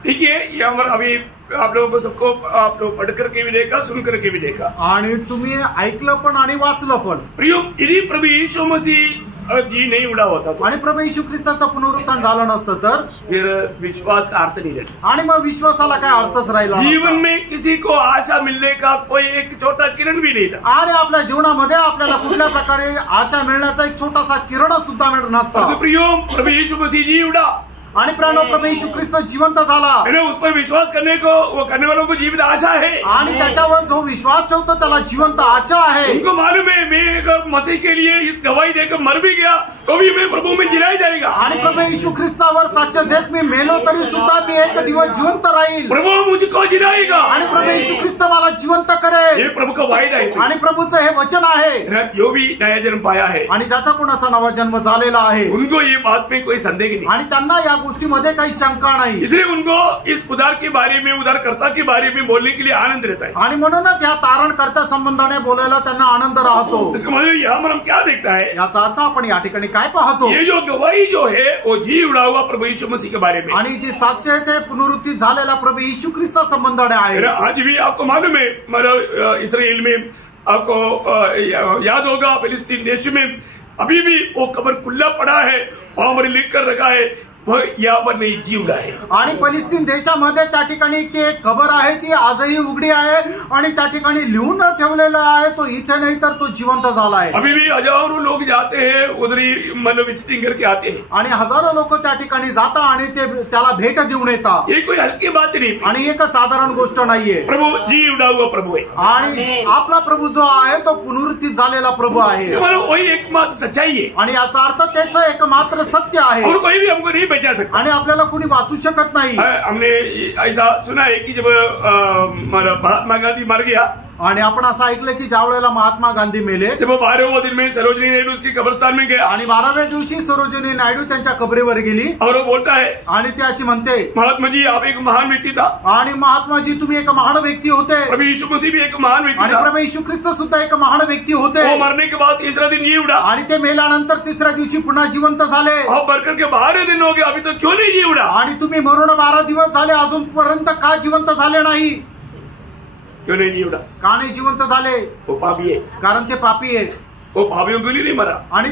देखिए ये हमारा अभी आप लोगों को सबको आप लोग पढ़ करके भी देखा, सुन करके भी देखा, आणि तुम्ही ऐकलं पण आणि वाचलं पण। प्रियो यदि प्रभु यीशु मसीह जी नहीं उड़ा होता तो आणि प्रभू येशू ख्रिस्ताचं पुनरुत्थान झालं नसतं तर फिर विश्वास का अर्थ नहीं रहता। आणि मग विश्वासाला काय अर्थच राहिला नसता। जीवन में किसी को आशा मिलने का कोई एक छोटा किरण भी नहीं था, आणि आपल्या जीवनामध्ये आपल्याला कुठल्या प्रकारे आशा मिळण्याचा एक छोटासा किरण सुद्धा मिळत नसता। प्रियो प्रभु यीशु मसीह जी उड़ा आणि प्राणो प्रभू येशू ख्रिस्त जिवंत झाला, उस पर विश्वास करने को वो करने वालों को जीवित आशा है, आणि त्याच्यावर जो विश्वास ठेवतो त्याला जिवंत आशा आहे। उनको मालूम है मैं अगर मसीह के लिए इस गवाही देकर मर भी गया तो भी मैं प्रभु में जिलाया जाएगा, आणि प्रभू येशू ख्रिस्तावर साक्ष देत मी मेलो तरी सुद्धा मी एक दिवस जिवंत राहील, प्रभु मुझको जिलाएगा, आणि प्रभू येशू ख्रिस्त मला जिवंत करेल। ये प्रभु का वायदा है। आणि प्रभूचं हे वचन आहे, जो भी नया जन्म पाया है आणि ज्याचा कोणाचा नवा जन्म झालेला आहे उनको ये बात में कोई संदेह नहीं, आणि त्यांना या गोष्टीमध्ये काही शंका नाही, इसलिए उनको इस उधार के बारे में उधारकर्ता के बारे में बोलने के लिए आनंद रहता है। आणि म्हणूनच या तारणकर्त्या संबंधाने बोलायला त्यांना आनंद राहतो। इसका मतलब यहाँ पर हम क्या देखता है, याचा अर्थ आपण या ठिकाणी काय पाहतो, ये जो गवाही जो है वो जी उड़ा हुआ प्रभु यीशु मसीह के बारे में, आणि जी साक्ष आहे ते पुनरुत्थित झालेला प्रभू येशू ख्रिस्ता संबंधाने आहे। आज भी आपको मालूम है मतलब इसराइल में आपको याद होगा फिलिस्तीन देश में अभी भी वो कब्र खुला पड़ा है, वहां पर लिख कर रखा है वह यहाँ पर नहीं जी उड़ा है। आणि फलिस्तीन देशामध्ये त्या ठिकाणी ती एक खबर आहे ती आजही उघडी आहे आणि त्या ठिकाणी लिहून ठेवलेलं आहे, तो इथे नाही तर तो जिवंत झाला आहे। अभी भी हजारों लोग जाते हैं उधर ही मतलब विजिटिंग करके आते हैं, आणि हजारो लोक त्या ठिकाणी जातात आणि ते त्याला भेट देऊन येतात। ये कोई हल्की बात नहीं, आणि एक साधारण गोष्ट नाहीये, प्रभु जी उड़ा हुआ प्रभु है, आणि आपला प्रभू जो आहे तो पुनरुत्थित झालेला प्रभू आहे, वही एकमात्र सच्चाई है, आणि याचा अर्थ त्याचं एकमात्र सत्य आहे, और कोई भी हमको नहीं बचा सकता। आणि आपल्याला कोणी वाचू शकत नाही। हमने ऐसा सुना है कि जब महात्मा गांधी मर गया आणि आपण असं ऐकलं की ज्या वेळेला महात्मा गांधी मेले जब वो 12वें दिन में सरोजनी नायडू की कब्रिस्तान में गया आणि 12व्या दिवशी सरोजिनी नायडू त्यांच्या कबरेवर गेली और वो बोलता है, आणि ती अशी म्हणते महात्मा जी आप एक महान व्यक्ति था, आणि महात्माजी तुम्ही एक महान व्यक्ती होते प्रभु यीशु मसीह भी एक महान व्यक्ति आणि था। प्रभू येशू ख्रिस्त सुद्धा एक महान व्यक्ती होते वो मरने के बाद तीसरा दिन जी उड़ा। आणि ते मेल्यानंतर तिसऱ्या दिवशी पुन्हा जिवंत झाले अब बरकर के 12वें दिन हो गया, अभी तो क्यों नहीं जी उड़ा? आणि तुम्ही मरून 12 दिवस झाले अजूनपर्यंत का जिवंत झाले नाही क्यों नहीं जी उड़ा? का नाही जिवंत झाले वो पापी है, कारण ते पापी आहे वो पापियों के लिए नहीं मरा। आणि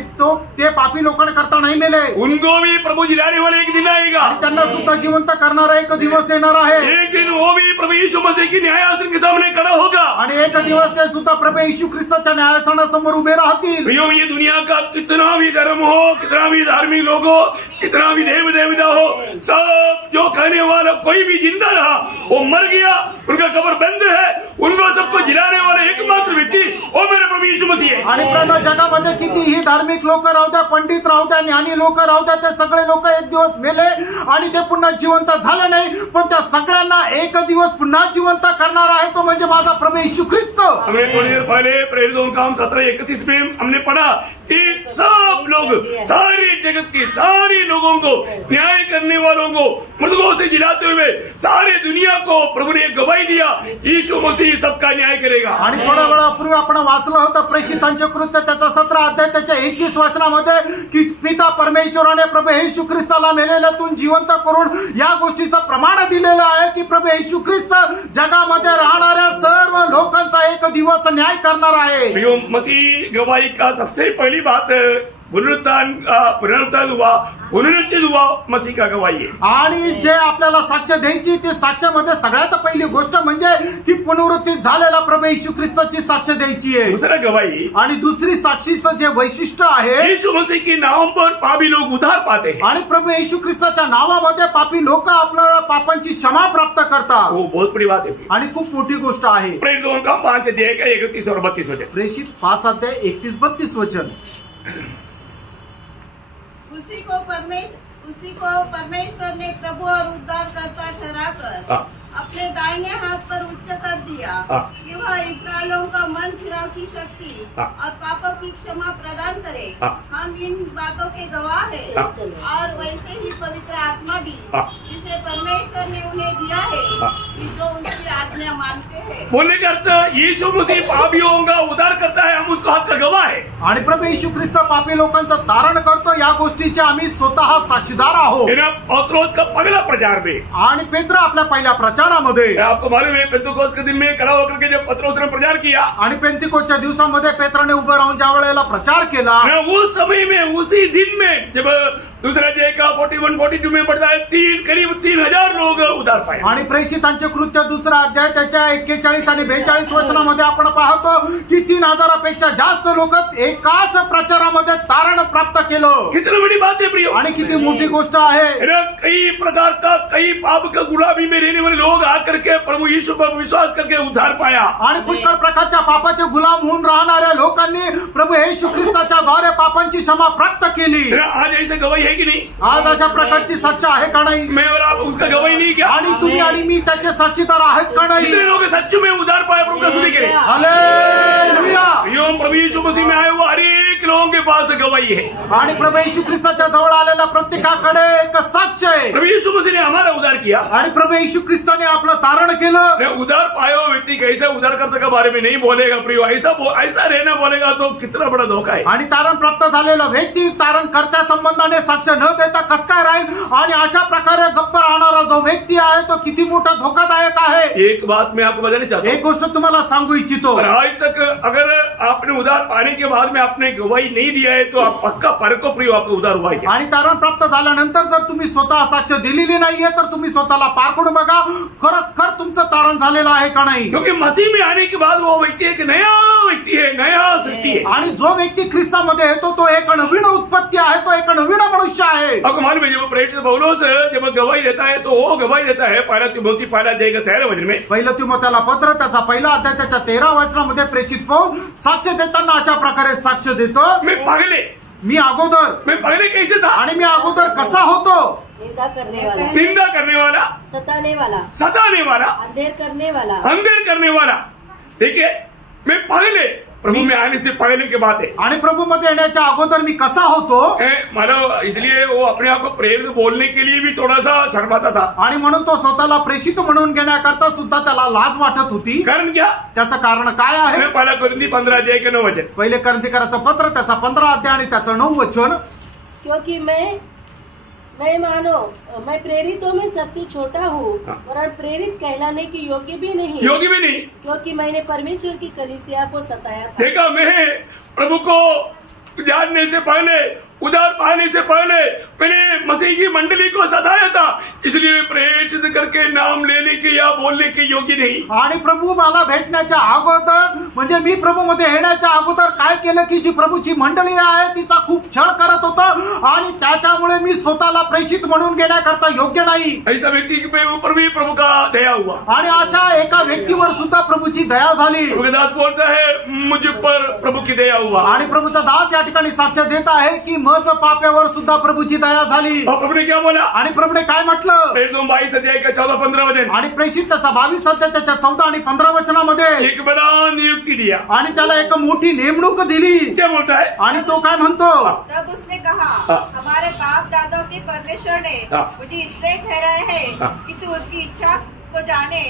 ते पापी लोकांकरता नाही मेले उनको भी प्रभु जिलाने वाले एक दिन आएगा, आणि त्यांना सुद्धा जिवंत करणारा एक दिवस येणार आहे एक दिन वो भी प्रभु यीशु मसीह की न्याय आसन के सामने खड़ा होगा। आणि एक दिवस ते सुद्धा प्रभू येशू ख्रिस्ताच्या न्यायासनासमोर उभे राहतील भैया ये दुनिया का कितना भी धर्म हो, कितना भी धार्मिक लोग हो, कितना भी देव देवता हो, सब जो कहने वाला कोई भी जिंदा रहा वो मर गया, उनका कब्र बंद है, उनको सबको जिलाने वाले एकमात्र व्यक्ति वो मेरे प्रभु यीशु मसीह है। आणि पूर्ण जगामध्ये कितीही धार्मिक लोक राहू द्या, पंडित राहू द्या, ज्ञानी लोक राहू द्या, ते सगळे लोक एक दिवस मेले आणि ते पुन्हा जिवंत झाले नाही, पण त्या सगळ्यांना एक दिवस पुन्हा जिवंत करणार आहे तो म्हणजे माझा प्रभू येशू ख्रिस्त। हमने थोड़ी देर पहले प्रेरितों का काम 17:31 में हमने पढ़ा कि सब लोग, सारे जगत के सारे लोगों को, न्याय करने वालों को, मृतकों से जिलाते हुए सारे दुनिया को प्रभु ने गवाही दिया, यीशु मसीह सबका न्याय करेगा। आणि थोड्या वेळापूर्वी आपण वाचलं होतं प्रेषितांचे कृत्य त्याचा 17 अध्याय त्याच्या 21 वचनामध्ये की पिता परमेश्वराने प्रभू येशू ख्रिस्ताला मेलेल्यातून जिवंत करून या गोष्टीचं प्रमाण दिलेलं आहे की प्रभू येशू ख्रिस्त जगामध्ये राहणाऱ्या सर्व लोकांचा एक दिवस न्याय करणार आहे। प्रियो मसीह गवाही का सबसे पहली बात पुनरुत्थान हुआ, पुनरुत्थित हुआ, मसीह का गवाही है। आणि जे आपल्याला साक्ष द्यायची ती साक्ष्यामध्ये सगळ्यात पहिली गोष्ट म्हणजे की पुनरुत्थित झालेला प्रभू येशू ख्रिस्ताची साक्ष द्यायची आहे। दूसरा गवाही, आणि दुसरी साक्षीचं जे वैशिष्ट्य आहे यीशु मसीह के नाम पर पापी लोग उद्धार पाते हैं। आणि प्रभू येशू ख्रिस्ताच्या नावामध्ये पापी लोक आपल्या पापांची क्षमा प्राप्त करतात, वो बहुत बड़ी बात है। आणि खूप मोठी गोष्ट आहे। प्रेरितों का 5 अध्याय का 31 और 32 वचन। प्रेषित 5 अध्याय 31-32 वचन। उसी को परमेश्वर ने प्रभु और उद्धारकर्ता ठहराकर अपने दाहिने हाथ पर उच्च कर दिया कि वह इस्राएलियों का मन फिराव की शक्ति और पापों की क्षमा प्रदान करे। हम इन बातों के गवाह हैं और वैसे ही पवित्र आत्मा भी जिसे परमेश्वर ने उन्हें दिया है कि जो उसकी आज्ञा मानते हैं। बोलने का अर्थ यीशु मसीह पापियों का उद्धार करता है, हम उसका हक का गवाह है। आणि प्रभू येशू ख्रिस्त पापी लोकांचं तारण करतो या गोष्टीचे आम्ही स्वतः साक्षीदार आहोत। पत्रोस का पहला प्रचार में, आणि पेत्र आपल्या पहिल्या प्रचारामध्ये आपको मालूम है पेंतुकोस के दिन में खड़ा होकर के जब पत्रोस ने प्रचार किया, आणि पेंतिकोसच्या दिवसामध्ये पेत्राने उभं राहून ज्या वेळेला प्रचार केला उस समय में, उसी दिन में, जब दूसरा अध्याय का 41-42 में पढ़ता है, करीब 3000 लोग उद्धार पाए। आणि प्रेषितांचे कृत्य दुसरा अध्याय त्याच्या 41 आणि 42 वचनामध्ये आपण पाहतो की 3000पेक्षा जास्त लोक एकाच प्रचारामध्ये तारण प्राप्त केलं। कितनी बड़ी बात है प्रियो, आणि किती मोठी गोष्ट आहे। कई प्रकार का, कई पाप का गुलामी में रहने वाले लोग आकर के प्रभु यीशु पर विश्वास करके उद्धार पाया। आणि पुष्कळ प्रकारच्या पापाचे गुलाम होऊन राहणाऱ्या लोकांनी प्रभु येशू ख्रिस्ताच्या द्वारे पापांची क्षमा प्राप्त केली। आज ऐसे गवाही है कि नहीं? आज अशा प्रकारची साक्ष आहे का नाही? मैं और आप उसका गवाही नहीं क्या? आणि तुम्ही आणि मी त्याचे साक्षीदार आहेत का नाही? कितने लोग सच्चे में उद्धार पाया प्रभु का स्तुति करें। हालेलुया। प्रभु यीशु मसीह में आए हुए हर एक लोगों के पास गवाही है। आणि प्रभू येशू ख्रिस्ताच्या जवळ आलेल्या प्रत्येकाकडे एक साक्ष आहे। प्रभु यीशु मसीह ने हमारा उद्धार किया, आणि प्रभू येशू ख्रिस्ताने आपलं तारण केलं। उद्धार पाया हुआ व्यक्ति कैसे उद्धारकर्ता के बारे में नहीं बोलेगा प्रियो, ऐसा रहना बोलेगा तो कितना बड़ा धोखा है। आणि तारण प्राप्त झालेला व्यक्ती तारण कर्त्या संबंधाने साक्ष न देता कस काय राहील, आणि अशा प्रकारे गप्प राहणारा जो व्यक्ती आहे तो किती मोठा धोकादायक आहे। एक बात मैं आपको बताना चाहता हूँ, एक गोष्ट तुम्हाला सांगू इच्छितो, आज तक अगर आपने उद्धार पाने के बाद में आपने गवाही नहीं दिया है तो आप पक्का परको प्रियो आपको उद्धार हुआ है। आणि तारण प्राप्त झाल्यानंतर जर तुम्ही स्वतः साक्ष दिलेली नाहीये तर तुम्ही स्वतःला पारखून बघा खरोखर तुमचं तारण झालेलं आहे का नाही। क्योंकि मसीह में आने के बाद वो व्यक्ति एक नया व्यक्ति है, नया सृष्टि है। आणि जो व्यक्ति ख्रिस्तामध्ये येतो तो एक नवीन उत्पत्ती आहे, तो एक नवीन मनुष्य आहे। आपको मालूम है जब प्रेरित पौलुस जब गवाही देता है तो वो गवाही देता है पहला तिमोथी पहला अध्याय का 13 वचन में, पहिलं तिमोथेला पत्र त्याचा पहिला अध्याय त्याच्या 13 वचनामध्ये प्रेषित पौल साक्ष देताना अशा प्रकारे साक्ष देतो, मैं मी अगोदर, मैं पहले कैसे था, आणि मी अगोदर कसा होतो, निंदा करने वाला, सताने वाला, सताने वाला, सताने वाला, अंधेर करने वाला, अंधेर करने वाला, ठीक है, मैं पहले प्रभु में आने से पहले की बात है। आणि प्रभूमध्ये येण्याच्या अगोदर मी कसा होतो मला इसलिए वो अपने आप को प्रेरित बोलने के लिए भी थोड़ा सा शर्माता था। आणि म्हणून तो स्वतःला प्रेषित म्हणून घेण्याकरता सुद्धा त्याला लाज वाटत होती। कारण क्या? त्याचं कारण काय आहे? पहिला कोरिंथी 15 अध्याय के 9 वचन। पहिले कोरिन्थीकराचं पत्र त्याचा 15 अध्याय आणि त्याचं 9 वचन। क्योंकि मैं प्रेरितों में सबसे छोटा हूँ और प्रेरित कहलाने की योग्य भी नहीं, क्योंकि मैंने परमेश्वर की कलीसिया को सताया था। देखा, मैं प्रभु को जानने से पहले, उधार पाने से पहले मैंने मसीह की मंडली को सताया था, इसलिए प्रेषित करके नाम लेने के या बोलने के योग्य नहीं। आणि प्रभू मला भेटण्याच्या अगोदर म्हणजे मी प्रभूमध्ये येण्याच्या अगोदर काय केलं की जी प्रभूची मंडळी आहे तिचा खूप छळ करत होता आणि त्याच्यामुळे मी स्वतःला प्रेषित म्हणून घेण्याकरता योग्य नाही। ऐसा व्यक्ति के ऊपर भी प्रभु का दया हुआ आणि अशा एका व्यक्तीवर सुद्धा प्रभूची दया झाली। प्रभु दास बोलता है मुझ पर प्रभु की दया हुआ। आणि प्रभूचा दास या ठिकाणी साक्ष देत आहे की मज पाप्यावर सुद्धा प्रभूची दया झाली। और प्रभु ने क्या बोला? आणि प्रभूने काय म्हटलं? 22 अध्याय का 14-15 वचन। आणि प्रेषित त्याचा 22 अध्याय त्याच्या 14 आणि 15 वचनामध्ये एक बड़ा नियुक्ति दिया आणि त्याला एक मोठी नेमणूक दिली। क्या बोलता है? आणि तो काय म्हणतो? तब उसने कहा, हमारे बाप दादों के परमेश्वर ने मुझे इसलिए ठहराया है कि तू उसकी इच्छा को जाने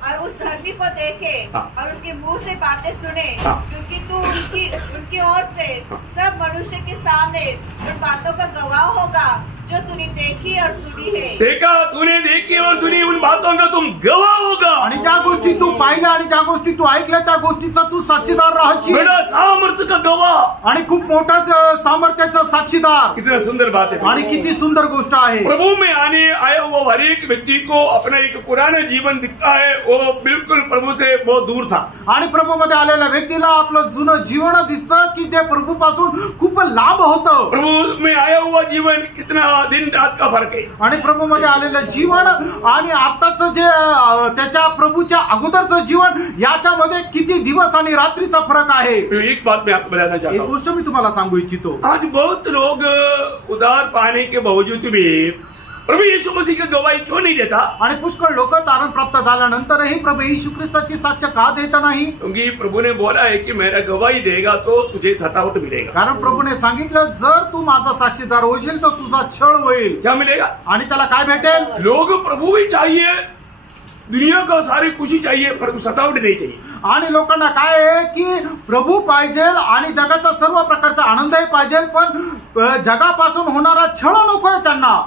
और उस धरती को देखे और उसके मुंह से बातें सुने, क्योंकि तू उनकी ओर से सब मनुष्य के सामने उन बातों का गवाह होगा जो तूने देखी और सुनी है। देखा, तूने देखी और सुनी उन बातों का तुम गवाह होगा। आणि ज्या गोष्टी तू पाहिल्या आणि ज्या गोष्टी तू ऐकल्या त्या गोष्टीचा तू साक्षीदार राहायची। बड़ा सामर्थ्य का गवाह आणि खूप मोठाच सामर्थ्याचा साक्षीदार। कितना सुंदर बात है। आणि किती सुंदर गोष्ट आहे। प्रभु में आने आया हुआ हर एक व्यक्ति को अपना एक पुराना जीवन दिखता है, वो बिल्कुल प्रभु से बहुत दूर था। आणि प्रभूमध्ये आलेल्या व्यक्तीला आपलं जुनं जीवन दिसतं की जे प्रभूपासून खूप लांब होतं। प्रभु में आया हुआ जीवन कितना दिन रात का फर्क है। आणि प्रभूमध्ये आलेलं जीवन आणि आताच जे त्याच्या प्रभूच्या अगोदरचं जीवन याच्यामध्ये किती दिवस आणि रात्रीचा फरक आहे। एक बात मैं आपको बताना चाहता एक हूँ। गोष्ट मी तुम्हाला सांगू इच्छितो। आज बहुत लोग उधार पाने के बावजूद भी प्रभु यीशु मसीह की गवाही क्यों नहीं देता? आणि पुष्कळ लोक तारण प्राप्त झाल्यानंतरही प्रभू येशू ख्रिस्ताची साक्ष का देत नाही? क्योंकि प्रभु ने बोला है कि मेरा गवाही देगा तो तुझे सतावट मिलेगा। कारण प्रभूने सांगितलं जर तू माझा साक्षीदार होशील तर तुझा छळ होईल। क्या मिलेगा? आणि त्याला काय भेटेल? लोग प्रभु ही चाहिए, दुनिया को सारी खुशी चाहिए, पर सतावट नहीं चाहिए। आणि लोकांना काय आहे की प्रभू पाहिजे आणि जगाचा सर्व प्रकारचा आनंदही पाहिजे, पण जगापासून होणारा छळ नकोय त्यांना।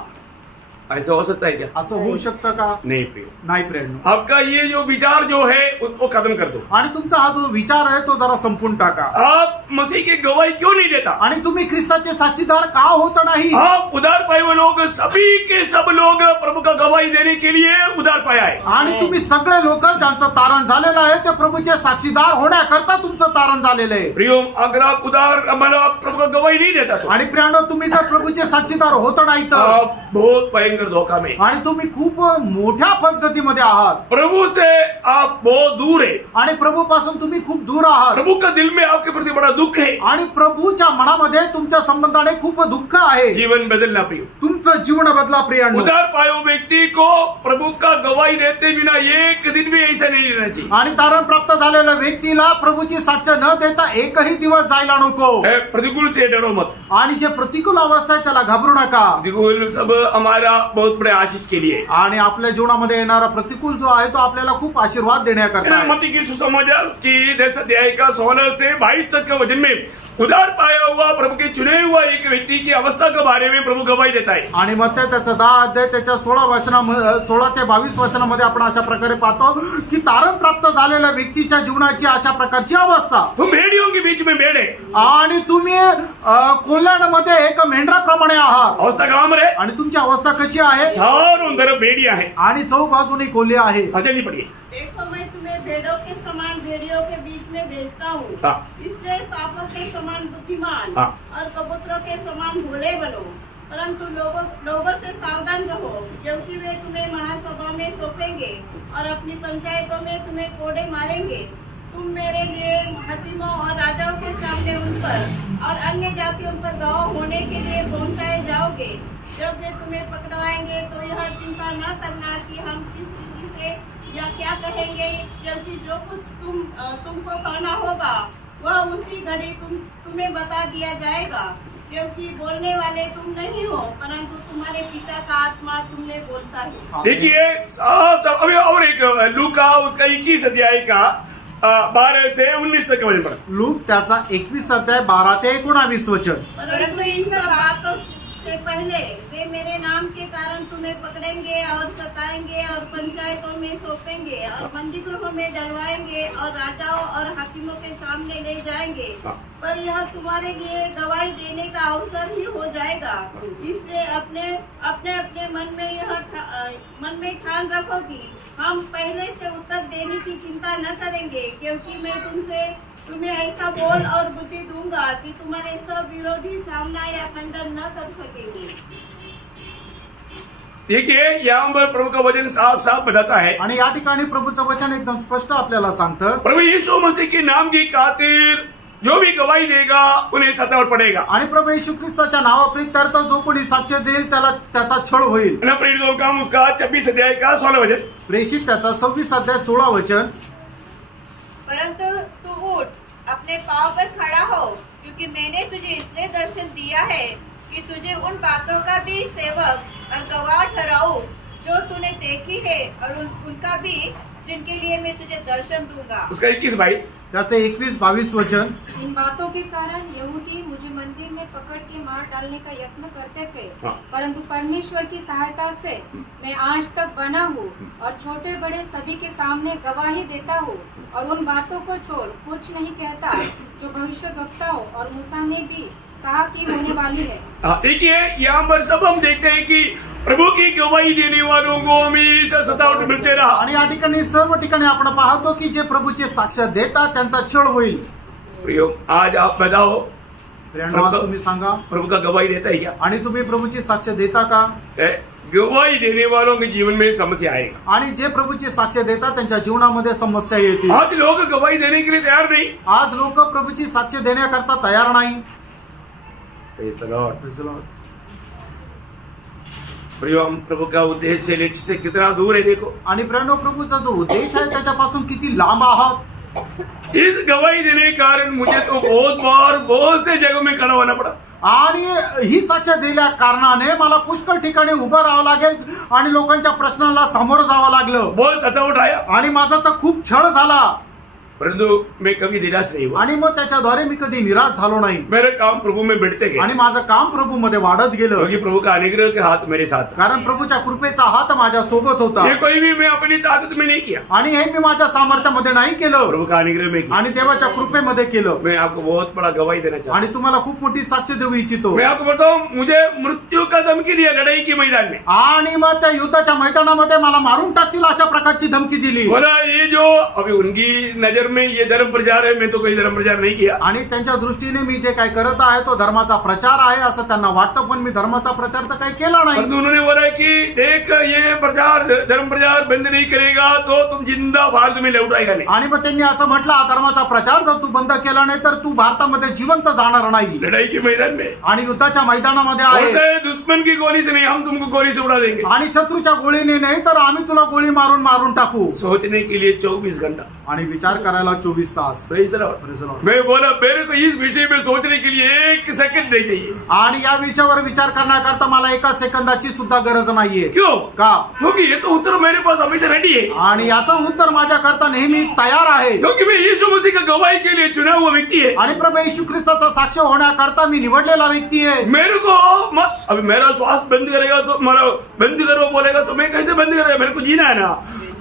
ऐसा हो सकता है क्या? असं होऊ शकतं का? नहीं प्रिय, नाही प्रेरणा। आपका ये जो विचार जो है उसको खत्म कर दो। आणि तुमचा हा जो विचार आहे तो जरा संपून टाका। आप मसीह की गवाही क्यों नहीं देता? आणि तुम्ही ख्रिस्ताचे साक्षीदार का होत नाही? आप उधार पाए हुए लोग, सभी के सब लोग प्रभु का गवाही देने के लिए उधार पाया है। आणि तुम्ही सगळे लोक ज्यांचं तारण झालेलं आहे ते प्रभूचे साक्षीदार होण्याकरता तुमचं तारण झालेलं आहे। प्रियो, अगर आप उधार मतलब प्रभु का गवाही नहीं देता तो आणि प्रियानो तुम्ही जर प्रभूचे साक्षीदार होत नाही तर आप बहुत भयंकर धोखा में। आणि तुम्ही खूप मोठ्या फसगतीमध्ये आहात। प्रभु से आप बहुत दूर है। आणि प्रभू पासून तुम्ही खूप दूर आहात। प्रभु का दिल में आपके प्रति बड़ा दुख है। आणि प्रभूच्या मनामध्ये तुमच्या संबंधाने खूप दुःख आहे। जीवन बदलना प्रियो, तुमचं जीवन बदला प्रियानो। उधार पाए हुए व्यक्ति को प्रभु का गवाही देते बिना एक दिन भी ऐसा नहीं रहना चाहिए। आणि तारण प्राप्त झालेल्या व्यक्तीला प्रभूची साक्ष न देता एकही दिवस जायला नको। प्रतिकूल से डरो मत। आणि जे प्रतिकूल अवस्था आहे त्याला घाबरू नका। प्रतिकूल सब हमारा बहुत बड़े आशीष के लिए। आणि आपल्या जीवनामध्ये येणारा प्रतिकूल जो आहे तो आपल्याला खूप आशीर्वाद देण्याकरता आहे। मत्ती की सुसमाचार की 10 अध्याय का 16 से 22 तक के वचन में उधार पाया हुआ प्रभु के चुने हुआ एक व्यक्ति की अवस्था के बारे में प्रभु गवाही देता है। आणि मग त्याचा 10 अध्याय त्याच्या 16 ते 22 वचनामध्ये आपण अशा प्रकारे पाहतो की तारण प्राप्त झालेल्या व्यक्तीच्या जीवनाची अशा प्रकारची अवस्था। तुम भेड़ियों के बीच में भेड़ है आणि तुम्ही कोल्ह्यांमध्ये एक मेंढराप्रमाणे आहात। अवस्था कहाँ पर है? आणि तुमची अवस्था कशी आहे? चारों तरफ भेड़ियां हैं आणि चौबाजूने कोल्हे आहे। जल्दी पढ़िए। देखो, मैं तुम्हें भेड़ों के समान भेड़ियों के बीच में भेजता हूँ, हाँ। इसलिए सांपों के समान बुद्धिमान हाँ। और कबूतरों के समान भोले बनो। परंतु लोगों से सावधान रहो, क्योंकि वे तुम्हें महासभा में सौंपेंगे और अपनी पंचायतों में तुम्हें कोड़े मारेंगे। तुम मेरे लिए हाकिमों और राजाओं के सामने उन पर और अन्य जातियों पर गवाह होने के लिए पहुंचाए जाओगे। जब वे तुम्हें पकड़वाएंगे तो यह चिंता न करना कि हम किस रीति से या क्या कहेंगे, क्योंकि जो कुछ तुमको कहना होगा वह उसी घड़ी तुम्हें बता दिया जाएगा, क्योंकि बोलने वाले तुम नहीं हो, परंतु तुम्हारे पिता का आत्मा तुमने बोलता है। देखिए साफ साफ अभी और एक लूका उसका 21 अध्याय का 12 से 19 तक वचन पढ़ा। लूक त्याचा 21 अध्याय 12 ते 19 वचन। परंतु इन सब बातों से पहले वे मेरे नाम के कारण तुम्हें पकड़ेंगे और सताएंगे और पंचायतों में सौंपेंगे और बंदीगृहों में डलवाएंगे और राजाओं और हाकिमों के सामने ले जाएंगे, पर यह तुम्हारे लिए गवाही देने का अवसर ही हो जाएगा। इसलिए अपने अपने मन में ठान रखो कि हम पहले से उत्तर देने की चिंता न करेंगे, क्योंकि मैं तुम्हें ऐसा बोल और बुद्धि दूंगा कि तुम्हारे सब विरोधी सामना या खंडन न कर सकेंगे। देखिए यहाँ पर प्रभु का वचन साफ साफ बताता है, आणि या ठिकाणी प्रभूचं वचन एकदम स्पष्ट आपल्याला सांगतं, प्रभु यीशु मसीह के नाम की खातिर जो भी गवाही देगा उन्हें सतावट पड़ेगा। आणि प्रभू येशू ख्रिस्ताच्या नावाप्रित्यर्थ जो कोणी साक्ष देईल त्याला त्याचा छळ होईल। ना प्रेरितों का उसका 26 अध्याय का 16 वचन, प्रेषित त्याचा 26 अध्याय 16 वचन। परंतु तू उठ, अपने पांव पर खड़ा हो, क्योंकि मैंने तुझे इसलिए दर्शन दिया है कि तुझे उन बातों का भी सेवक और गवाह ठहराऊं जो तूने देखी है, और उनका भी जिनके लिए मैं तुझे दर्शन दूंगा। उसका 21-22 त्याचे 21-22 वचन। इन बातों के कारण यहूदी मुझे मंदिर में पकड़ के मार डालने का यत्न करते थे, परंतु परमेश्वर की सहायता से मैं आज तक बना हूँ और छोटे बड़े सभी के सामने गवाही देता हूँ, और उन बातों को छोड़ कुछ नहीं कहता जो भविष्यद्वक्ताओं और मूसा ने भी कहा कि होने वाली है। देखिए यहाँ पर सब हम देखते हैं कि प्रभु की गवाही देने वालों को हमेशा सतावट मिलते रहा। आणि या ठिकाणी सर्व ठिकाणी आपण पाहतो की जे प्रभूचे साक्ष देतात त्यांचा छळ होईल। प्रियो आज आप बताओ, आज तुम्ही सांगा, प्रभु का गवाही देता है क्या? आणि तुम्ही प्रभूची साक्ष देता का? गवाही देने वालों के जीवन में समस्या आएगा। आणि जे प्रभूची साक्ष देतात त्यांच्या जीवनामध्ये समस्या येतील। आज लोग गवाही देने के लिए तैयार नहीं। आज लोक प्रभूची साक्ष देण्याकरता तयार नाही। Praise the Lord. प्रियो हम प्रभु का उद्देश्य लक्ष्य से कितना दूर है देखो। आणि प्रेरणो प्रभूचा जो उद्देश आहे त्याच्यापासून किती लांब आहात। इस गवाही देने के कारण मुझे तो बहुत से जगहों में खड़ा होना पड़ा। आणि ही साक्ष दिल्या कारणाने मला पुष्कळ ठिकाणी उभं राहावं लागेल आणि लोकांच्या प्रश्नाला सामोरं जावं लागलं। बहुत सतावट आया आणि माझा तर खूप छळ झाला, परंतु मैं कभी निराश नहीं हुआ। आणि मग त्याच्याद्वारे मी कधी निराश झालो नाही। मेरे काम प्रभु में बढ़ते गए आणि माझं काम प्रभू मध्ये वाढत गेलं, क्योंकि प्रभु का अनुग्रह के हाथ मेरे साथ था। कारण प्रभूच्या कृपेचा हात माझ्या सोबत होता। ये कोई भी मैं अपनी ताकत में नहीं किया, आणि हे मी माझ्या सामर्थ्यामध्ये नाही केलं, प्रभु का अनुग्रह में किया। आणि देवाच्या कृपेमध्ये केलं। मैं आपको बहुत बड़ा गवाही देना चाहता आणि तुम्हाला खूप मोठी साक्ष देऊ इच्छितो। मैं आपको बताऊं, मुझे मृत्यू का धमकी दिया लड़ाई के मैदान में। आणि मग त्या युद्धाच्या मैदानामध्ये मला मारून टाकतील अशा प्रकारची धमकी दिली। बोला ये जो अभी उनकी नजर में ये धर्म प्रचार है, मैं तो कोई धर्म प्रचार नहीं किया। आणि त्यांच्या दृष्टीने मी जे काय करत आहे तो धर्माचा प्रचार आहे असं त्यांना वाटतं, पण मी धर्माचा प्रचार तर काही केला नाही। परंतु उन्होंने बोला कि देख ये प्रचार धर्म प्रचार बंद नहीं करेगा तो तुम जिंदा भारत में लौट आएगा नहीं। आणि मग त्यांनी असं म्हटलं, हा धर्माचा प्रचार जर तू बंद केला नाही तर तू भारतामध्ये जिवंत जाणार नाही। लड़ाई के मैदान में आणि युद्धाच्या मैदानामध्ये बोलता आहे, है दुश्मन की गोली से नहीं, हम तुमको गोली से उड़ा देंगे। आणि शत्रूच्या गोळीने नाही तर आम्ही तुला गोळी मारून मारून टाकू। सोचने के लिए 24 घंटा आणि विचार करायला 24 तास। Praise the Lord. मैं बोला मेरे को इस विषय में सोचने के लिए 1 सेकंड नहीं चाहिए। आणि या विषयावर विचार करण्याकरता मला एका सेकंदाची सुद्धा गरज नाहीये। क्यों? का? क्योंकि ये तो उत्तर मेरे पास हमेशा रेडी है। आणि याचं उत्तर माझ्याकरता नेहमी तयार आहे, क्योंकि मैं यीशु मसीह का गवाही के लिए चुना हुआ व्यक्ति है। आणि प्रभू येशू ख्रिस्ताचा साक्ष होण्याकरता मी निवडलेला व्यक्ती आहे। मेरे को मत अभी मेरा श्वास बंद करेगा तो मेरा बंद करो बोलेगा तो मैं कैसे बंद करेगा? मेरे को जीना है ना,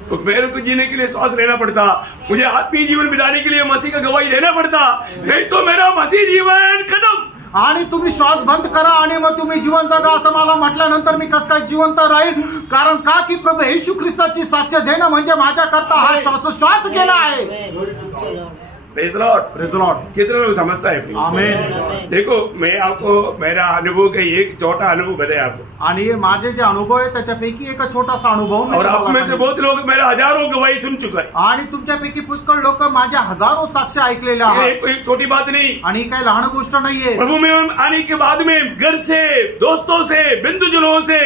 तो मेरे को जीने के लिए श्वास लेना पड़ता, मुझे आत्मीय जीवन बिताने के लिए मसीह का गवाही देना पड़ता, नहीं तो मेरा मसीह जीवन खत्म। आणि तुम्ही श्वास बंद करा आणि मग तुम्ही जीवन जगा असं मला म्हटल्यानंतर मी कसं काय जिवंत राहील? कारण का की प्रभू येशू ख्रिस्ताची साक्ष देणं म्हणजे माझ्याकरता हा श्वास गेला आहे। Praise the Lord. Praise the Lord. कितने लोग समझता है please? आमेन। देखो मैं आपको मेरा अनुभव का एक छोटा अनुभव बताया आपको, आणि माझे जे अनुभव आहे त्याच्यापैकी एक छोटासा अनुभव मी और आप तुम्हाला में से सांगेन। बहुत लोग मेरा हजारों गवाही सुन चुका है। आणि तुमच्यापैकी पुष्कळ लोक माझ्या हजारो साक्ष ऐकलेल्या ये आहेत, कोई छोटी बात नहीं। आणि ही काही लहान गोष्ट नाहीये। प्रभु में आने के बाद में घर से, दोस्तों से, बंधुजनों से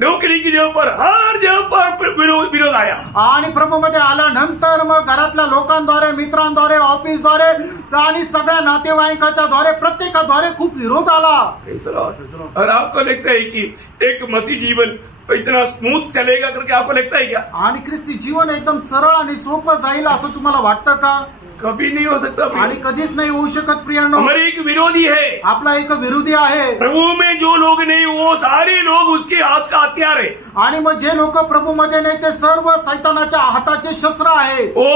नौकरी की जगह पर हर जगह पर विरोध आया। आणि प्रभूमध्ये आल्यानंतर मग घरातल्या लोकांद्वारे, मित्रांद्वारे, ऑफिसद्वारे आणि सगळ्या नातेवाईकाच्या द्वारे, प्रत्येकाद्वारे खूप विरोध आला. और आपको लगता है कि एक मसीह जीवन इतना स्मूथ चलेगा करके आपको लगता है क्या? आणि ख्रिस्ती जीवन एकदम सरळ आणि सोपं जाईल असं तुम्हाला वाटतं का? कभी नहीं हो सकता। आणि कधीच नाही होऊ शकत प्रियांनो. हमारे एक विरोधी है, आपला एक विरोधी आहे. प्रभु में जो लोग नहीं वो सारे लोग उसके हाथ का हथियार है। आणि मग जे लोक प्रभूमध्ये नाही ते सर्व सैतानाच्या हाताचे शस्त्र आहे. वो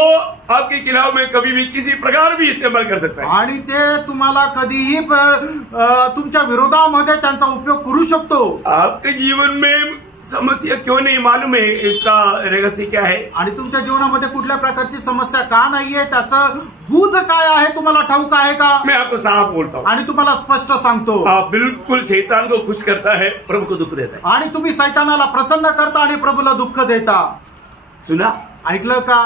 आपके खिलाफ में कभी भी किसी प्रकार भी इस्तेमाल कर सकता है। आणि ते तुम्हाला कधीही तुमच्या विरोधामध्ये त्यांचा उपयोग करू शकतो. आपके जीवन में समस्या क्यों नहीं मालूम है, इसका रहस्य क्या है? आणि तुमच्या जीवनामध्ये कुठल्या प्रकारची समस्या का नाहीये, त्याचं गुज काय आहे तुम्हाला ठाऊक आहे का? मैं आपको साफ बोलता हूँ, आणि तुम्हाला स्पष्ट सांगतो, आप बिल्कुल शैतान को खुश करता है, प्रभु को दुख देता है। आणि तुम्ही सैतानाला प्रसन्न करता आणि प्रभूला दुःख देता. सुना? ऐकलं का?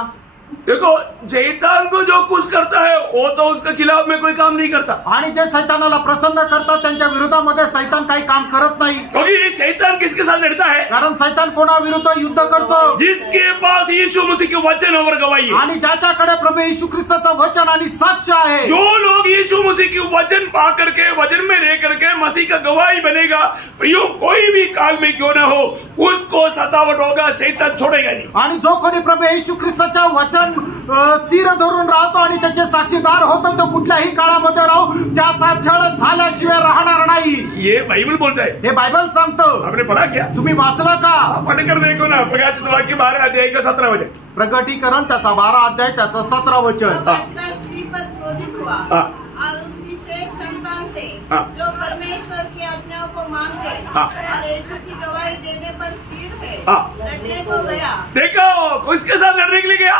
देखो, शैतान को जो खुश करता है वो तो उसके खिलाफ में कोई काम नहीं करता, आणि जे सैतानाला प्रसन्न करतात त्यांच्या विरोधामध्ये सैतान काही काम करत नाही. क्योंकि शैतान किसके साथ लड़ता है? कारण सैतान कोणाविरुद्ध युद्ध करतो? जिसके पास यीशु मसीह के वचन और गवाही है। आणि ज्याच्याकडे प्रभू येशू ख्रिस्ताचं वचन आणि साक्ष आहे. जो लोग यीशु मसीह के वचन पा करके, वचन में रह करके मसीह का गवाही बनेगा, प्रियो कोई भी काल में क्यों ना हो उसको सतावट होगा, शैतान छोड़ेगा नहीं। आणि जो कोणी प्रभू येशू ख्रिस्ताच्या वचन स्थिर धरून राहतो आणि त्याचे साक्षीदार होतो तो कुठल्याही काळामध्ये राहू त्याचा छळ झाल्याशिवाय राहणार नाही. ये बाइबल बोलता है। हे बायबल सांगतं. आपने पढ़ा क्या? तुम्ही वाचलं का? पढ़कर देखो ना, प्रकाशित वाक्य 12 अध्याय का 17 वचन। प्रगटीकरण त्याचा 12 अध्याय त्याचं 17 वचन. बच्चा स्त्री पर क्रोधित हुआ हाँ। और उसकी शेष संतान से हाँ। जो परमेश्वर की आज्ञाओं को मानते हाँ। और यीशु की गवाही देने पर स्थिर है, हाँ। लड़ने को गया. देखो, किसके साथ लड़ने के लिए गया?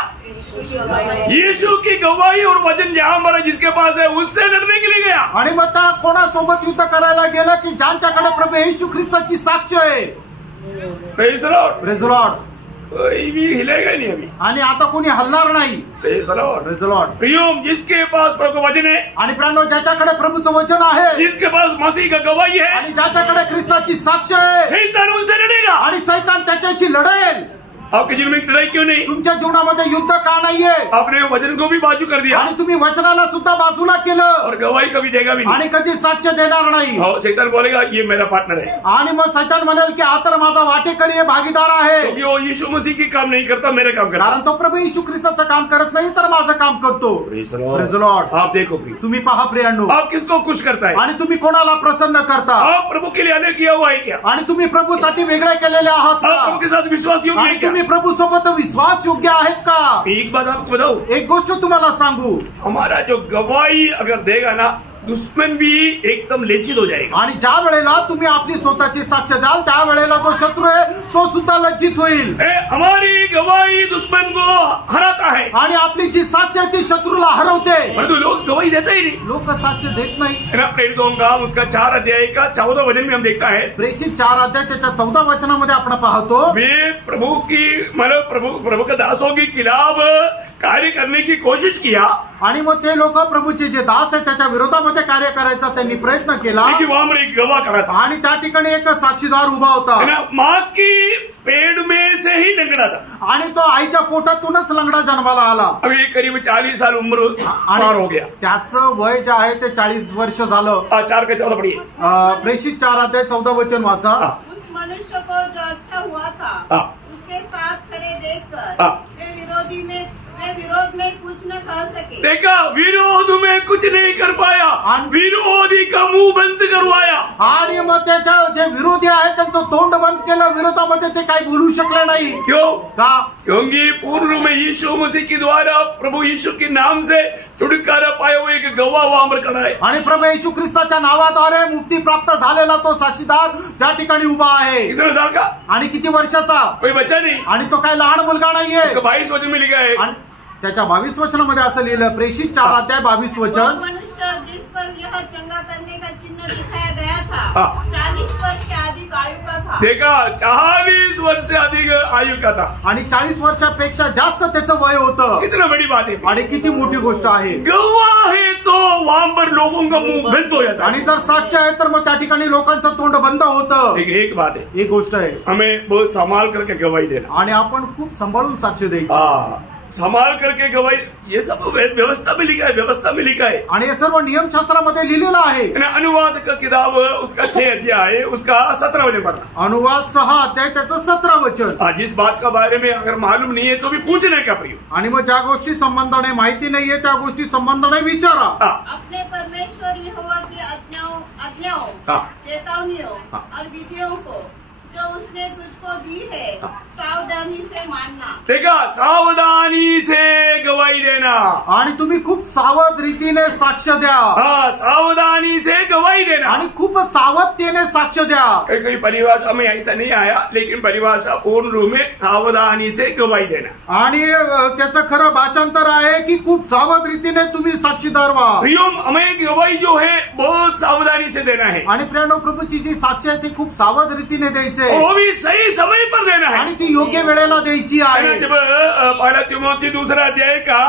यीशु की गवाही और वचन जहां मरा जिसके पास है उससे लड़ने के लिए गया। आणि मग त्या कोणासोबत युद्ध करायला गेला की ज्यांच्याकडे प्रभू येशू ख्रिस्ताची साक्ष आहे. Praise the Lord. Praise the Lord. कोई भी हिलेगा नहीं अभी। आणि आता कोणी हलणार नाही. Praise the Lord. Praise the Lord. Priyom, जिसके पास प्रभु का वचन है, आणि प्राणो ज्याच्याकडे प्रभूचं वचन आहे जिसके पास मसीह का गवाही है, आणि ज्याच्याकडे ख्रिस्ताची साक्ष आहे शैतान उनसे लड़ेगा। आणि सैतान त्याच्याशी लढेल. आपके जीवन में लड़ाई क्यों नहीं? तुमच्या जीवनामध्ये युद्ध का नाहीये? आपने वचन को भी बाजू कर दिया आणि तुम्ही वचनाला सुद्धा बाजूला केलं और गवाही कभी देगा भी नहीं। आणि कधी साक्ष देणार नाही. और शैतान बोलेगा ये मेरा पार्टनर है, आणि मग सैतान म्हणेल की हा तर माझा वाटेकरी आहे, भागीदार आहे. क्योंकि वो यीशु मसीह की काम नहीं करता, मेरे काम करता। कारण तो प्रभू येशू ख्रिस्ताचं काम करत नाही तर माझं काम करतो. Praise the praise the Lord. आप देखो प्रिय, तुम्ही पहा प्रियांनो, आप किसको खुश करता है? आणि तुम्ही कोणाला प्रसन्न करता? आप प्रभु के लिए अलग किया हुआ है क्या? आणि तुम्ही प्रभूसाठी वेगळे केलेले आहात आप प्रभु का? के साथ विश्वास योग्य है आणि क्या? तुम्ही प्रभू सोबत विश्वास योग्य आहेत का? एक बात आपको बताऊं, एक गोष्ट तुम्हाला सांगू, हमारा जो गवाही अगर देगा ना, दुश्मन भी एकदम लज्जित हो जाएगा। आणि ज्या वेळेला तुम्ही आपली स्वतःची साक्ष द्याल त्या वेळेला जो शत्रू आहे तो सुद्धा लज्जित होईल. हमारी गवाही दुश्मन को हराता है, आणि आपली जी साक्ष आहे ती शत्रूला हरवते. परंतु लोग गवाही देते ही नहीं। लोक साक्ष देत नाही. है ना? प्रेरितों का उसका 4 अध्याय का 14 वचन में हम देखता है, प्रेषित 4 अध्याय त्याच्या 14 वचनामध्ये आपण पाहतो, वे प्रभु की मतलब प्रभु के दासों के खिलाफ कार्य करने की कोशिश किया, आणि मग ते लोक प्रभूचे जे दास आहेत त्याच्या विरोधामध्ये कार्य करायचा त्यांनी प्रयत्न केला. लेकिन वहां पर एक गवाह खड़ा था, आणि त्या ठिकाणी एक साक्षीदार उभा होता. है ना? माँ की पेट में से ही लंगड़ा था। आणि तो आईच्या पोटातूनच लंगडा जन्माला आला. अभी करीब 40 साल उम्र पार हो गया। त्याचं वय जे आहे ते 40 वर्ष झालं. 4 का 14 पढ़िए। प्रेषित 4 अध्याय 14 वचन वाचा. उस मनुष्य को जो अच्छा हुआ था हाँ। उसके साथ खड़े देखकर हाँ। वे विरोध में कुछ न कह सके. देखा, विरोध में कुछ नहीं कर पाया, विरोधी का मुंह बंद करवाया। आणि मग त्याच्या जे विरोधी आहेत त्यांचं तोंड बंद केलं, विरोधामध्ये ते काही बोलू शकले नाही. क्यों? का? क्योंकि पूर्व में यीशु मसीह के द्वारा प्रभु यीशु के नाम से छुटकारा पाया हुआ एक गवाह वहां पर खड़ा है। आणि प्रभू येशू ख्रिस्ताच्या नावाद्वारे मुक्ती प्राप्त झालेला तो साक्षीदार त्या ठिकाणी उभा आहे. कितने साल का? आणि किती वर्षाचा? कोई बच्चा नहीं। आणि तो काही लहान मुलगा नाहीये. 22 वचन में लिखा है, आणि त्याच्या 22 वचनामध्ये असं लिहिलं, प्रेषित 4 अध्याय 22 वो वचन. मनुष्य जिस पर यह चंगा करने का चिन्ह दिखाया गया था हाँ। 40 वर्ष से अधिक आयु का था. देखा 40 वर्ष से अधिक आयु का था. आणि 40 वर्षापेक्षा जास्त त्याचं वय होतं. कितना बड़ी बात है. आणि किती मोठी गोष्ट आहे. गवाह है तो वहां पर लोगों का मुंह बंद हो जाता आणि है. जर साक्ष आहे तर मग त्या ठिकाणी लोकांचं तोंड बंद होतं. एक बात है, एक गोष्ट आहे. हमें बहुत संभाल करके गवाही देना. आणि आपण खूप सांभाळून साक्ष द्यायची. हाँ, संभाल करके गवाही, ये सब व्यवस्था में लिखा है, व्यवस्था में लिखा है. आणि हे सर्व नियमशास्त्रामध्ये लिहिलेलं आहे. अनुवाद का किताब उसका 6 अध्याय है, उसका 17 वचन पढ़ना. अनुवाद 6 अध्याय त्याचं 17 वचन. जिस बात का बारे में अगर मालूम नहीं है तो भी पूछने का प्रिय. आणि मग ज्या गोष्टी संबंधाने माहिती नाहीये त्या गोष्टी संबंधाने विचारा. अपने परमेश्वर यहोवा की आज्ञाओं हाँ. चेतावनियों हाँ. और विधियों को जो उसने तुझको दी है सावधानी से मानना. देखा, सावधानी से गवाही देना. आणि तुम्ही खूप सावध रीतीने साक्ष द्या. हाँ, सावधानी से गवाही देना. आणि खूप सावधतेने साक्ष द्या. कई कई परिभाषा में ऐसा नहीं आया, लेकिन परिभाषा पूर्ण रूप में सावधानी से गवाही देना. आणि त्याचं खरं भाषांतर आहे की खूप सावध रीतीने तुम्ही साक्षीदार व्हा. प्रियम, हमें गवाही जो है बहुत सावधानी से देना है. आणि प्रियानो, प्रभूची जी साक्ष आहे ती खूप सावध रीतीने द्यायची और आहे. वो भी सही समय पर देना है. आणि ती योग्य वेळेला द्यायची आहे. जब पहला तिमोथी 2 अध्याय का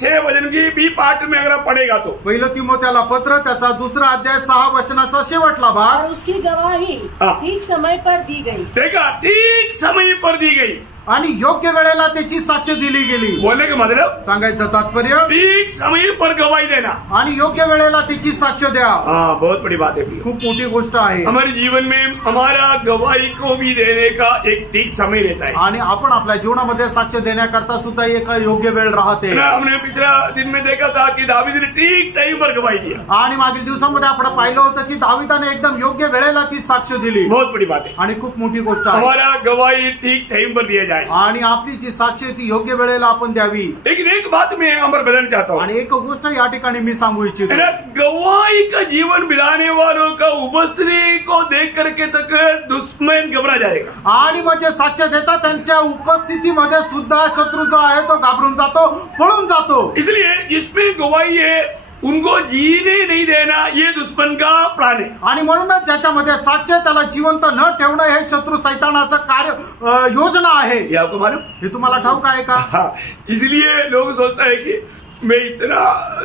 6 वचन की बी पाठ में अगर पढ़ेगा तो 1 तिमोथेला पत्र त्याचा 2 अध्याय 6 वचनाचा शेवटला भाग. और उसकी गवाही हाँ। ठीक समय पर दी गई. देखा, ठीक समय पर दी गई. आणि योग्य वेळेला त्याची साक्ष दिली गेली. बोलने का मतलब सांगायचं तात्पर्य, ठीक समय पर गवाही देना. आणि योग्य वेळेला त्याची साक्ष द्या. हाँ, बहुत बड़ी बात है. खूप मोठी गोष्ट आहे. हमारे जीवन में हमारा गवाही को भी देने का एक ठीक समय रहता है. आणि आपण आपल्या जीवनामध्ये साक्ष देण्याकरता सुद्धा एक योग्य वेळ राहते. ना, हमने पिछला दिन में देखा था कि दावीद ने ठीक टाइम पर गवाही दिया. आणि मागील दिवसामध्ये आपण पाहिलं होतं की दाविदाने एकदम योग्य वेळेला ती साक्ष दिली. बहुत बड़ी बात है. आणि खूप मोठी गोष्ट आहे. हमारा गवाही ठीक टाइम पर दिया जाए. आणि आपली जी साक्ष आहे ती योग्य वेळेला आपण द्यावी. लेकिन एक बात मैं यहाँ पर बताना चाहता हूँ, आणि एक गोष्ट या ठिकाणी मी सांगू इच्छितो. गवाही का जीवन बिताने वालों का उपस्थिति को देख करके तक दुश्मन घबरा जाएगा. आणि मग जे साक्ष देतात त्यांच्या उपस्थितीमध्ये सुद्धा शत्रू जो आहे तो घाबरून जातो, पळून जातो. इसलिए जिसमें गवाही है उनको जीने नहीं देना, ये दुश्मन का प्लान है. आणि म्हणूनच ज्याच्यामध्ये साक्ष आहे त्याला जिवंत न ठेवणं हे शत्रू सैतानाचं कार्य योजना आहे. ये आपको मालूम? हे तुम्हाला ठाऊक आहे का? हाँ, इसलिए लोग सोचता है कि मैं इतना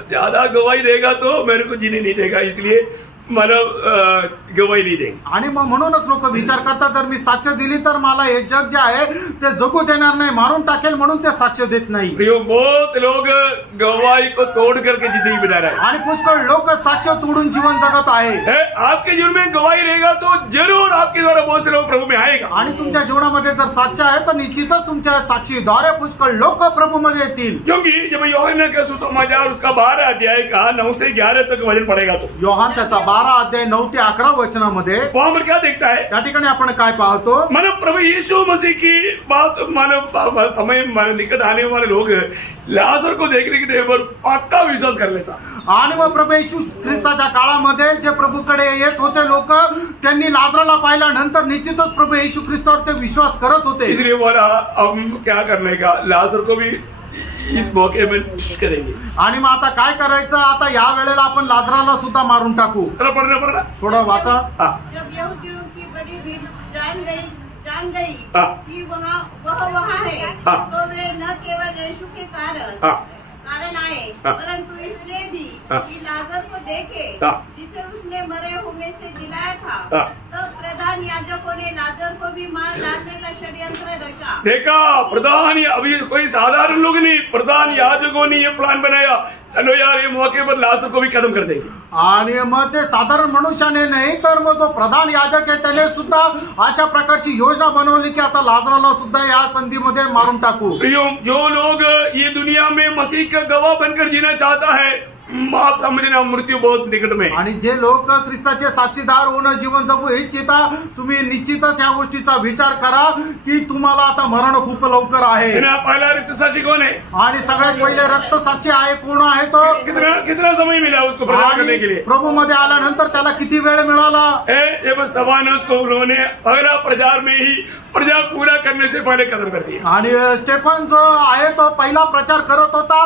ज्यादा गवाही देगा तो मेरे को जीने नहीं देगा, इसलिए गवाही नहीं देंगे. आणि मग म्हणूनच लोक विचार करतात जर मी साक्ष दिली तर मला हे जग जे आहे ते जगू देणार नाही, मारून टाकेल, म्हणून ते साक्ष देत नाही. बहुत लोग गवाही को तोड़ करके जिंदगी बिता रहे हैं. आणि पुष्कळ लोक साक्ष तोडून जीवन जगत आहे. आपके जीवन में गवाही रहेगा तो जरूर आपके द्वारा बहुत से लोग प्रभु में आएगा. आणि तुमच्या जीवनामध्ये जर साक्ष आहे तर निश्चितच तुमच्या साक्षीद्वारे पुष्कळ लोक प्रभू मध्ये येतील. क्योंकि जब यूहन्ना का सुसमाचार उसका 12 अध्याय का 9 से 11 तक वचन पढ़ेगा तो योहान त्याचा 12 अध्याय 9 ते 11 वचनामध्ये वहां पर क्या देखता है, त्या ठिकाणी आपण काय पाहतो? मानो प्रभु यीशु मसीह की बात, मानो समय निकट आने वाले लोग लाजर को देखने के पर पक्का विश्वास कर लेता. आणि मग प्रभू येशू ख्रिस्ताच्या काळामध्ये जे प्रभूकडे येत होते लोक, त्यांनी लाजराला पाहिल्यानंतर निश्चितच प्रभू येशू ख्रिस्तावर ते विश्वास करत होते. इसलिए बोला हम क्या करने का, लाजर को भी इस मौके में करेंगे. आणि मग आता काय करायचं? आता या वेळेला आपण लाजराला सुद्धा मारून टाकू. पढ़ना थोडं वाचा. जब यहूदियों की बड़ी भीड़ जान गई हाँ. कि वहाँ है, हाँ. तो वे न केवल यीशु के कारण आए, हाँ. परंतु इसलिए भी हाँ. कि लाजर को देखे हाँ. जिसे उसने मरे हुए से जिलाया था. हाँ. तब प्रधान याजकों ने लाजर को भी मार डालने का षड्यंत्र रचा. देखा, प्रधान, अभी कोई साधारण लोग नहीं, प्रधान याजकों ने ये प्लान बनाया, चलो यार ये मौके पर लाजर को भी खत्म कर देंगे. आणि मग ते साधारण मनुष्याने नाही तर मग जो प्रधान याजक आहे त्याने सुद्धा अशा प्रकारची योजना बनवली की आता लाजराला सुद्धा या संधीमध्ये मारून टाकू. जो लोग ये दुनिया में मसीह का गवाह बनकर जीना चाहता है आप समझना मृत्यु बहुत निकट में है। आणि जे लोक ख्रिस्ताचे साक्षीदार होणं जीवन जगू इच्छिता तुम्ही निश्चितच या गोष्टीचा विचार करा की तुम्हाला आता मरण खूप लवकर आहे. है ना, पहला रक्तसाक्षी कौन है? आणि सगळ्यात पहिले रक्तसाक्षी आहे कोण आहे तो? कितना समय मिला उसको प्रचार करने के लिए? प्रभू मध्ये आल्यानंतर त्याला किती वेळ मिळाला? जब स्तेफानस को उन्होंने पहला प्रचार में ही प्रचार पूरा करने से पहले खत्म कर दिया। आणि स्टेफन जो आहे तो पहिला प्रचार करत होता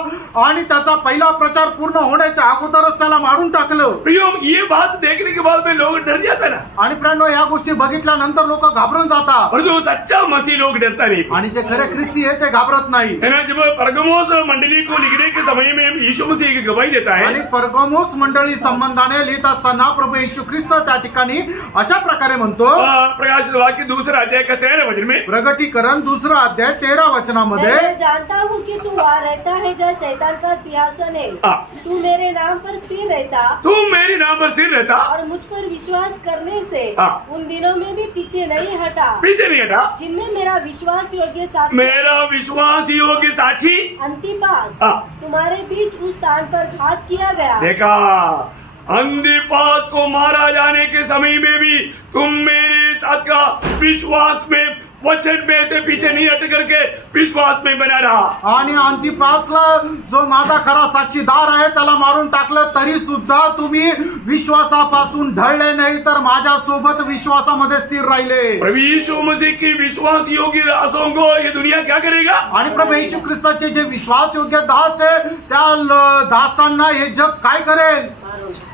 आणि त्याचा पहिला प्रचार पूर्ण होण्याच्या अगोदरच त्याला मारून टाकलं. प्रियो, ये बात देखने के बाद में लोग डर जाता ना, आणि प्रियांनो या गोष्टी बघितल्यानंतर लोक घाबरून जातात. और जो सच्चा मसीह लोग डरता नहीं। आणि जे खरे ख्रिस्ती आहे ते घाबरत नाही. है ना, जब परगमोस मंडली को लिखने के समय में यीशु मसीह की गवाही देता आणि है, परगमोस मंडळी संबंधाने लिहित असताना प्रभू येशू ख्रिस्त त्या ठिकाणी अशा प्रकारे म्हणतो. प्रकाशित वाक्य 2 अध्याय का 13 वचन में, प्रगटीकरण 2 अध्याय 13 वचनामध्ये, मैं जानता हूँ कि तू वहाँ रहता है जहाँ शैतान का सिंहासन है. तू मेरे नाम पर स्थिर रहता तू मेरे नाम पर स्थिर रहता और मुझ पर विश्वास करने से हाँ। उन दिनों में भी पीछे नहीं हटा पीछे नहीं हटा, जिनमें मेरा विश्वास योग्य साक्षी मेरा विश्वास योग्य साक्षी अंतिपास हाँ। तुम्हारे बीच उस स्थान पर घात किया गया. देखा, अंतिपास को मारा जाने के समय में भी तुम मेरे साथ का विश्वास में वचन में से पीछे नहीं हट करके विश्वास में बना रहा. आणि अंतिपासला जो माझा खरा साक्षीदार आहे त्याला मारून टाकलं तरी सुद्धा तुम्ही विश्वासापासून ढळले नाही तर माझ्या सोबत विश्वासामध्ये स्थिर राहिले. प्रभु यीशु मसीह की विश्वास योग्य दासों को ये दुनिया क्या करेगा? आणि प्रभू येशू ख्रिस्ताचे जे विश्वास योग्य दास आहे त्या दासांना हे जग काय करेल?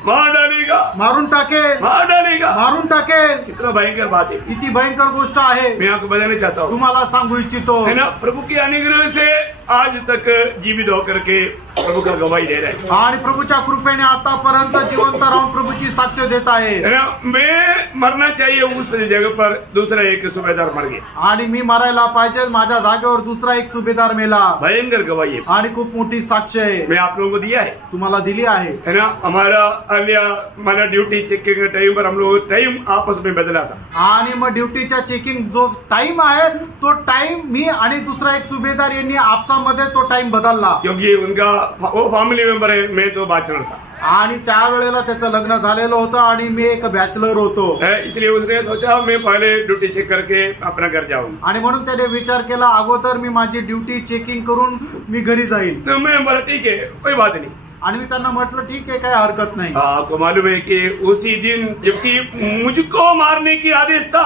मार डालेगा, मारून टाकेल. मार डालेगा. मारून टाकेल. कितना भयंकर बात है, किती भयंकर गोष्ट आहे. मैं आपको बताना चाहता हूँ. तुम्हाला सांगू इच्छितो. है ना, प्रभु के अनुग्रह से आज तक जीवित होकर के प्रभु का गवाही दे रहे हैं. आणि प्रभूच्या कृपेने आतापर्यंत जिवंत राहून प्रभूची साक्ष देत आहे. है ना, मैं मरना चाहिए उस जगह पर दूसरा एक सूबेदार मर गया. आणि मी मरायला पाहिजे माझ्या जागेवर दुसरा एक सुभेदार मेला. भयंकर गवाही है, आणि खूप मोठी साक्ष आहे. मैं आप लोगों को दिया है. तुम्हाला दिली आहे. है ना, हमारा ड्यूटी चेकिंग के टाइम पर हम लोग टाइम आपस में बदला था. आणि मग ड्युटीच्या चेकिंग जो टाइम आहे तो टाइम मी आणि दुसरा एक सुभेदार यांनी आपसामध्ये तो टाइम बदलला. क्योंकि उनका वो फैमिली मेंबर है, मैं तो बैचलर था. आणि त्यावेळेला त्याचं लग्न झालेलं होतं आणि मी एक बॅचलर होतो. इसलिए उसने सोचा मैं पहले ड्यूटी चेक करके अपना घर जाऊँ. आणि म्हणून त्याने विचार केला अगोदर मी माझी ड्युटी चेकिंग करून मी घरी जाईल. तो मैं बोला ठीक है, कोई बात नहीं. आणि मी त्यांना म्हटलं ठीक आहे, काय हरकत नाही. आपको मालूम है कि उसी दिन जबकि मुझको मारने की आदेश था,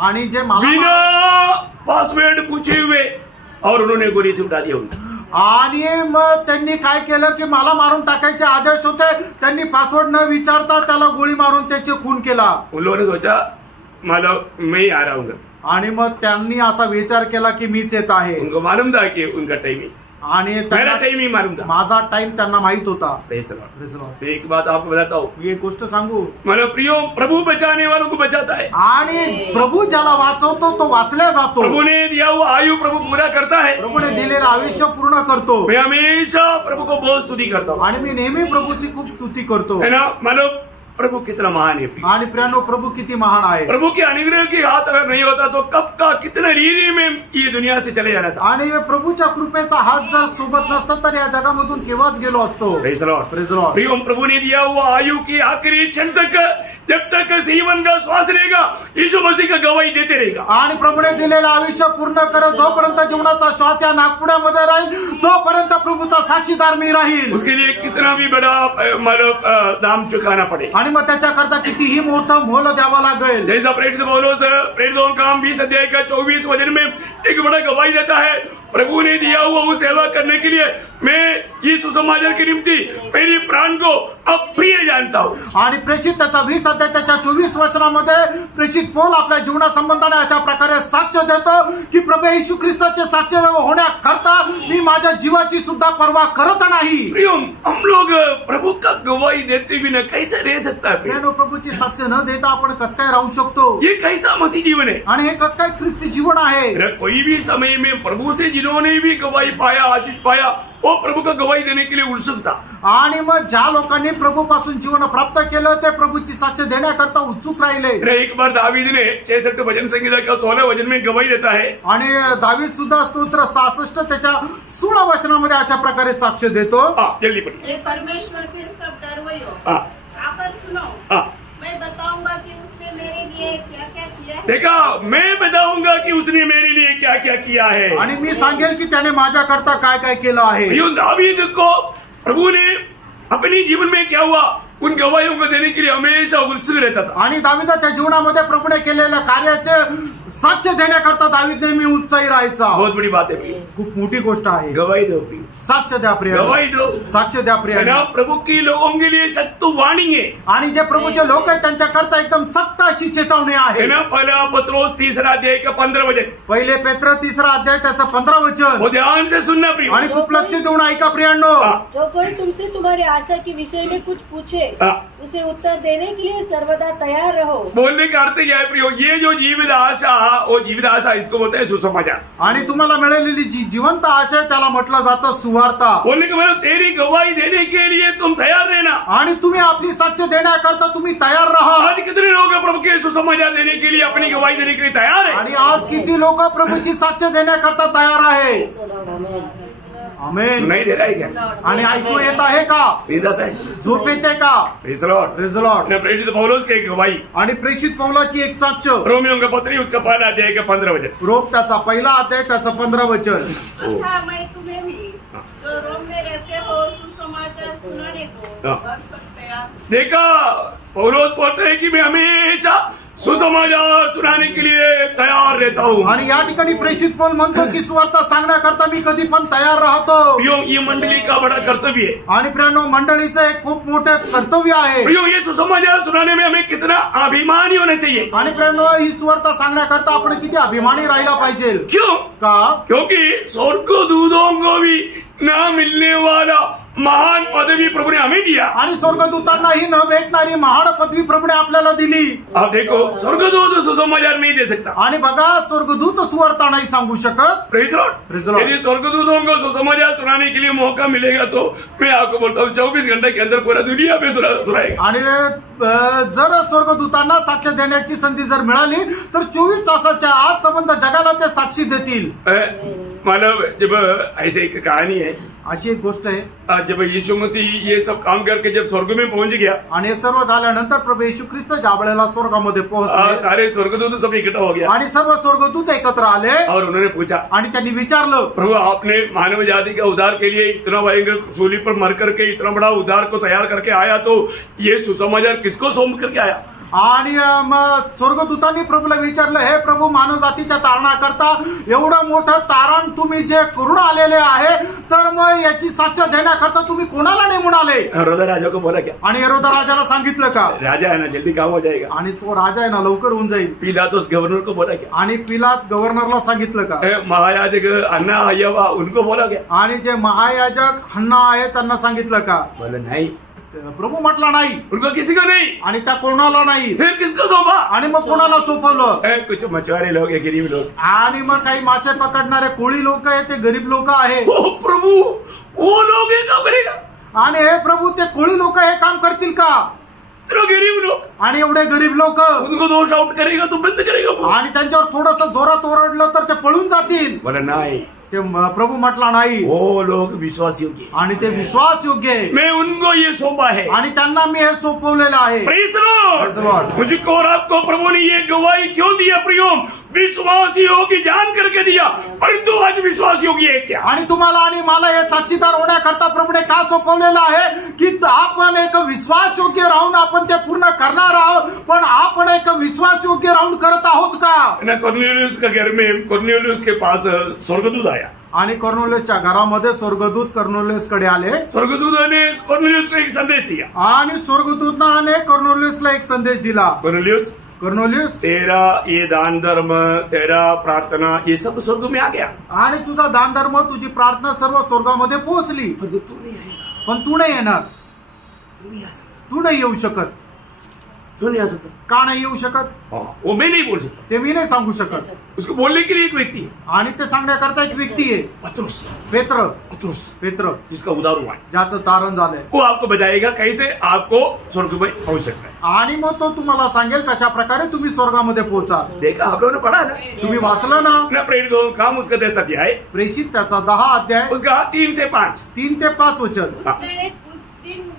आणि जे मला बिना पासवर्ड पूछे हुए, और उन्होंने गोली से उठा दिया उनको. आणि मग त्यांनी काय केलं की मला मारून टाकायचे आदेश होते. त्यांनी पासवर्ड न विचारता त्याला गोळी मारून त्याचे खून केला. उन लोगों ने सोचा मतलब मैं ही आ रहा हूँ. आणि मग त्यांनी असा विचार केला की मीच येत आहे. उनको मालूम था कि उनका टाइमिंग, आणि मेरा त्यांना टाइम ही मालूम था. माझा टाइम त्यांना माहित होता. Praise the Lord. मैं एक बात आपको बताता हूँ, मी एक गोष्ट सांगू. मतलब प्रियो, प्रभु बचाने वालों को बचाता है. आणि प्रभू ज्याला वाचवतो तो वाचल्या जातो. प्रभु ने दिया हुआ आयु प्रभु पूरा करता है. प्रभूने दिलेलं आयुष्य पूर्ण करतो. मैं हमेशा प्रभु को बहुत स्तुति करता हूँ. आणि मी नेहमी प्रभूची खूप स्तुती करतो. है ना, मतलब प्रभु कितना महान है. आणि प्रियानो प्रभू किती महान आहे. प्रभु के अनुग्रह की हाथ अगर नहीं होता तो कब का कितने रीति में ये दुनिया से चले जाना था. आणि प्रभूच्या कृपेचा हात जर सोबत नसता तर या जगामधून केव्हाच गेलो असतो. Praise the Lord. Praise the Lord. प्रियो, प्रभु ने दिया हुआ आयु की आखिरी क्षण तक जब तक जीवन का श्वास रहेगा यीशु मसीह का गवाही देते रहेगा. आणि प्रभूने दिलेलं आयुष्य पूर्ण करत जोपर्यंत जीवनाचा श्वास या नागपुड्यामध्ये राहील तोपर्यंत प्रभूचा साक्षीदार मी राहील. उसके लिए कितना भी बड़ा मतलब दाम चुकाना पड़े. आणि मग त्याच्याकरता कितीही मोठं मोल द्यावं लागेल. जैसा प्रेरित पौलुस प्रेरितों का 20 अध्याय का 24 वचन में एक बड़ा गवाही देता है, प्रभु ने दिया हुआ वो सेवा करने के लिए मैं ये सुसमाचार की निम्ति मेरी प्राण को अप्रिय जानता हूँ. आणि प्रेषित त्याचा 20 अध्याय त्याच्या 24 वचनामध्ये प्रेषित पौल आपल्या जीवनासंबंधाने अशा प्रकारे साक्ष देतो की प्रभू येशू ख्रिस्ताचे साक्ष होण्याकरता मी माझ्या जीवाची सुद्धा पर्वा करत नाही. प्रियो, हम लोग प्रभु का गवाही देते बिना कैसे रह सकता है? प्रियानो, प्रभूची साक्ष न देता आपण कसं काय राहू शकतो? ये कैसा मसीह जीवन है? आणि हे कसं काय ख्रिस्ती जीवन आहे? कोई भी समय में प्रभु से जिन्होंने भी गवाही पाया, आशीष पाया, वो प्रभु का गवाही देने के लिए उत्सुक था. आणि मग ज्या लोकांनी प्रभूपासून जीवन प्राप्त केलं ते प्रभूची साक्ष देण्याकरता उत्सुक राहिले. एक बार दावीद ने 66 भजन संहिता का 16 वचन में गवाही देता है. आणि दावीद सुद्धा स्तोत्र 66 त्याच्या 16 वचनामध्ये अशा प्रकारे साक्ष देतो. जल्दी पढ़िए. ये परमेश्वर के सब डरवयो हाँ. आकर सुनो. हाँ. मैं बताऊंगा कि उसने मेरे लिए क्या क्या किया है. देखा, मैं बताऊंगा कि उसने मेरे लिए क्या क्या किया है. आणि मी सांगेल की त्याने माझ्याकरता काय काय केलं आहे. यो दावीद को प्रभु ने अपने जीवन में क्या हुआ उन गवाहियों को देने के लिए हमेशा उत्सुक रहता था. आणि दाविदाच्या जीवनामध्ये प्रभूने केलेल्या कार्याचे साक्ष देण्याकरता दावीद नेहमी उत्साही राहायचा. बहुत बड़ी बात है प्रिय. खूप मोठी गोष्ट आहे. गवाही दो प्रिय. साक्ष द्या प्रिय. गवाही दो. साक्ष द्या प्रिय. है ना, प्रभु की लोगों के लिए सख्त वाणी है. आणि जे प्रभूचे लोक आहेत त्यांच्याकरता एकदम सक्त अशी चेतावणी है आहे. ना, पहला पत्रोस 3 अध्याय का 15 वचन. पहिले पेत्र 3 अध्याय त्याचं 15 वचन. वो ध्यान से सुनना प्रिय. आणि खूप लक्ष देऊन ऐका प्रियांनो. हाँ. जो कोई तुमसे तुम्हारी आशा के विषय में कुछ पूछे हाँ. उसे उत्तर देने के लिए सर्वदा तैयार रहो. बोलने का अर्थ क्या है प्रियो? ये जो जीवित आशा, वो जीवित आशा इसको बोलते हैं सुसमाचार. आणि तुम्हाला मिळालेली जी जिवंत आशा आहे त्याला म्हटलं जातं सुवार्ता. बोलने का मतलब तेरी गवाही देने के लिए तुम तैयार रहना. आणि तुम्ही आपली साक्ष देण्याकरता तुम्ही तयार राहा. आज कितने लोग हैं प्रभु के सुसमाचार देने के लिए, अपनी गवाही देने के लिए तैयार है. आणि आज किती लोक प्रभूची साक्ष देण्याकरता तयार आहे. आमेन. नहीं दे रहा है क्या? आणि ऐकू येत आहे का? येत आहे. झोप येते का? Praise the Lord. Praise the Lord. ने प्रेरित पौलुस की एक गवाही, आणि प्रेषित पौलाची एक साक्ष. रोमियों का पत्री उसका पहला अध्याय का 15 वचन. रोप त्याचा पहिला अध्याय त्याचं 15 वचन. तथा मैं तुम्हें भी जो रोम में रहते हो सुसमाचार सुनाने को हाँ. भर सकते हैं. देखा, पौलुस बोलते हैं कि मैं हमेशा सुसमाचार सुनाने के लिए तैयार रहता हूँ. आणि या ठिकाणी प्रेषित पौल म्हणतो की सुवार्ता सांगण्याकरता मी कधी पण तयार राहतो. प्रियो, ये मंडली का बड़ा कर्तव्य है. आणि प्रियानो मंडळीचं एक खूप मोठं कर्तव्य आहे. प्रियो, ये सुसमाचार सुनाने में हमें कितना अभिमानी होना चाहिए. आणि प्रियानो ही सुवार्ता सांगण्याकरता आपण किती अभिमानी राहायला पाहिजे. क्यों? का? क्योंकि स्वर्गदूतों को भी न मिलने वाला महान पदवी प्रभु ने हमें दिया. आणि स्वर्गदूतांनाही न भेटणारी महान पदवी प्रभूने आपल्याला दिली. आप देखो, स्वर्गदूत सुसमाचार नहीं दे सकता. आणि बघा स्वर्गदूत सुवार्ता नाही सांगू शकत. Praise the Lord. Praise the Lord. यदि स्वर्गदूतों को सुसमाचार सुनाने के लिए मौका मिलेगा तो मैं आपको बोलता हूँ 24 घंटे के अंदर पूरा दुनिया में सुनाएगा. आणि जर स्वर्गदूतांना साक्ष देण्याची संधी जर मिळाली तर 24 तासाच्या आत संबंध जगाला ते साक्षी देतील. मतलब जब ऐसे एक कहानी है, अशी एक गोष्ट आहे. जब यीशु मसीह ये सब काम करके जब स्वर्ग में पहुंच गया, आणि हे सर्व झाल्यानंतर प्रभू येशू ख्रिस्त ज्या वेळेला स्वर्गामध्ये पोहोचले सारे स्वर्गदूत सब इकट्ठा हो गया आणि सर्व स्वर्गदूत एकत्र आले और उन्होंने पूछा, आणि त्यांनी विचारलं, प्रभु आपने मानव जाति के उद्धार के लिए इतना भयंकर सूली पर मर करके इतना बड़ा उद्धार को तैयार करके आया, तो ये सुसमाचार किसको सौंप करके आया? आणि मग स्वर्गदूतांनी प्रभूला विचारलं, हे प्रभू मानव जातीच्या तारणाकरता एवढं मोठं तारण तुम्ही जे करून आलेले आहे, तर मग याची साक्ष देण्याकरता तुम्ही कोणाला नेमून आले? हेरोद राजा को बोला क्या? आणि हेरोद राजाला सांगितलं का? राजा है ना, जल्दी काम हो जाएगा. आणि तो राजा आहे ना लवकर होऊन जाईल. पिलातुस गवर्नर को बोला क्या? आणि पिलात गव्हर्नरला सांगितलं का? महायाजक अन्ना हय्यावा उनको बोला क्या? आणि जे महायाजक हन्ना आहे त्यांना सांगितलं का? बोला नहीं. प्रभू म्हटला नाही. उनको किसी को नहीं. आणि त्या कोणाला नाही. फिर किसको सौंपा? आणि मग कोणाला सोपवलं? कुछ मछुआरे लोग है, गरीब लोग. आणि मग काही मासे पकडणारे कोळी लोक आहे, ते गरीब लोक आहे. ओ प्रभु, वो लोग ये काम करेगा? आणि हे प्रभू ते कोळी लोक हे काम करतील का? तो गरीब लोग, आणि एवढे गरीब लोक, उनको दोष आउट करेगा तो बंद करेगा. आणि त्यांच्यावर थोडस जोरात ओरडलं तर ते पळून जातील. बोला नहीं. ते प्रभु म्हटला नाही. वो लोग विश्वास योग्य, आणि ते विश्वास योग्य आहे. मैं उनको ये सौंपा है. आणि त्यांना मी हे सोपवलेलं आहे. Praise the Lord. Praise the Lord. मुझको और आपको प्रभु ने ये गवाही क्यों दिया प्रियो? विश्वास योग्य जान करके दिया, परंतु आज विश्वास योग्य है क्या? आणि तुम्हाला आणि मला हे साक्षीदार होण्याकरता प्रभूने का सोपवलेलं आहे की आपण एक विश्वास योग्य राहून आपण ते पूर्ण करणार आहोत. पण आपण एक विश्वास योग्य राहून करत आहोत का? ना कॉर्नेलियस के घर में कॉर्नेलियस के पास स्वर्गदूत आया. आणि कॉर्नेलियसच्या घरामध्ये स्वर्गदूत कॉर्नेलियस कडे आले. स्वर्गदूत ने कॉर्नेलियस को एक संदेश दिया. आणि स्वर्गदूताने कॉर्नेलियसला एक संदेश दिला. कॉर्नेलियस, तेरा ये दान धर्म, तेरा प्रार्थना, ये सब स्वर्ग में आ गया. आणि तुझा दान धर्म, तुझी प्रार्थना सर्व स्वर्गामध्ये पोहोचली. तू नहीं आएगा. पण तू नाही येणार. तू नहीं आ सकता. तू नाही येऊ शकत. क्यों नहीं आ सकता? का नाही येऊ शकत? हाँ, वो मैं नहीं बोल सकता, ते मी नाही सांगू शकत. उसको बोलने के लिए एक व्यक्ति है, आणि ते सांगण्याकरता एक व्यक्ती आहे, पत्रुस. पेत्र. पत्रुस पेत्र जिसका उदार हुआ है, ज्याचं तारण झालंय. वो आपको बताएगा कैसे आपको स्वर्ग में पहुंच सकता है. आणि मग तो तुम्हाला सांगेल कशा प्रकारे तुम्ही स्वर्गामध्ये पोहोचा. देखा आप लोगों ने पढ़ा ना, तुम्ही वाचलं ना अपना प्रेरित काम उसका 10 अध्याय, प्रेषित त्याचा 10 अध्याय उसका 3 से 5. 3 ते 5 वचन. हाँ. उसने उस दिन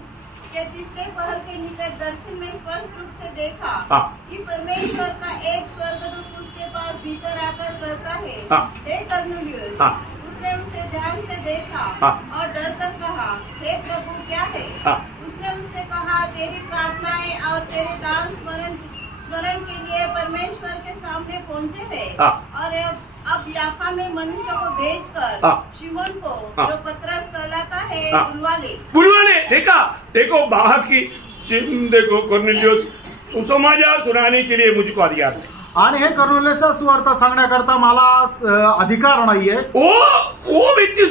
के तीसरे पहर के निकट दर्शन में स्पष्ट रूप से देखा हाँ. कि परमेश्वर का एक स्वर्गदूत उसके पास भीतर आकर कहता है, हाँ. हे कर्नेलियुस. हाँ. उसने उसे ध्यान से देखा हाँ. और डर कर कहा, हे प्रभु क्या है? हाँ. उसने उससे कहा, तेरी प्रार्थनाएं और तेरे दान स्मरण के लिए परमेश्वर के सामने पहुंचे हैं. हाँ. और अब याफा में मनुष्य को भेजकर हाँ. शिमोन को हाँ. जो पतरस कहलाता है हाँ. बुलवा ले. बुलवाने. देखा, देखो बाहर की देखो कॉर्नेलियस सुसमाचार सुनाने के लिए मुझको अधिकार नहीं. आणि हे कर्नेलियुसचा सुवार्ता सांगण्याकरता मला अधिकार नाहीये. वो व्यक्ति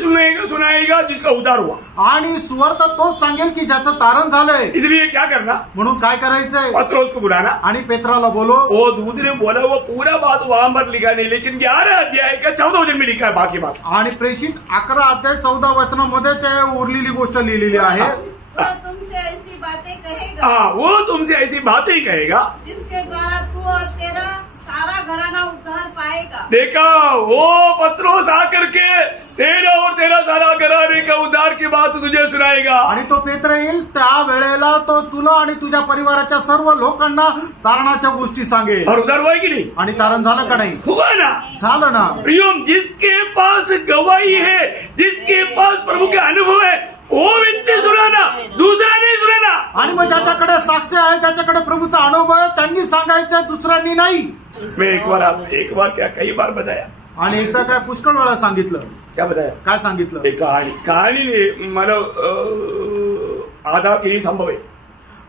सुनाएगा जिसका उद्धार हुआ. आणि सुवार्ता तोच सांगेल की ज्याचं तारण झालंय. इसलिए क्या करना, म्हणून काय करायचंय? पत्रोस को बुलाना. आणि पेत्राला बोलो. वो दूध ने बोला वो पूरा बात वहां पर लिखा नहीं, लेकिन 11 अध्याय का 14 वचन में लिखा है बाकी बात. आणि प्रेषित 11 अध्याय 14 वचनामध्ये ते उरलेली गोष्ट लिहिलेली आहे. वो तुमसे ऐसी बातें कहेगा हाँ, वो तुमसे ऐसी बातें कहेगा जिसके द्वारा तू और तेरा सारा घराना उद्धार पाएगा. देखा, वो पत्रोस आकर के तेरा और तेरा सारा घराने का उद्धार की बात तुझे सुनाएगा. आणि तो पेत्र येईल त्या वेळेला तो तुला आणि तुझ्या परिवाराच्या सर्व लोकांना तारणाच्या गोष्टी सांगेल. और उद्धार हुआ कि नहीं? आणि तारण झालं का नाही? हुआ ना. झालं ना. प्रियम, जिसके पास गवाही है, जिसके पास प्रभु के अनुभव है, वो व्यक्ति सुनाना, दूसरा नहीं सुनाना. आणि मग ज्याच्याकडे साक्ष आहे, ज्याच्याकडे प्रभूचा अनुभव आहे, त्यांनी सांगायचं, दुसऱ्यांनी नाही. मैं एक बार क्या कई बार बताया. आणि एकदा काय पुष्कळ वेळा सांगितलं. क्या बताया? काय सांगितलं? एक कहानी ने मला आधा ही संभव है.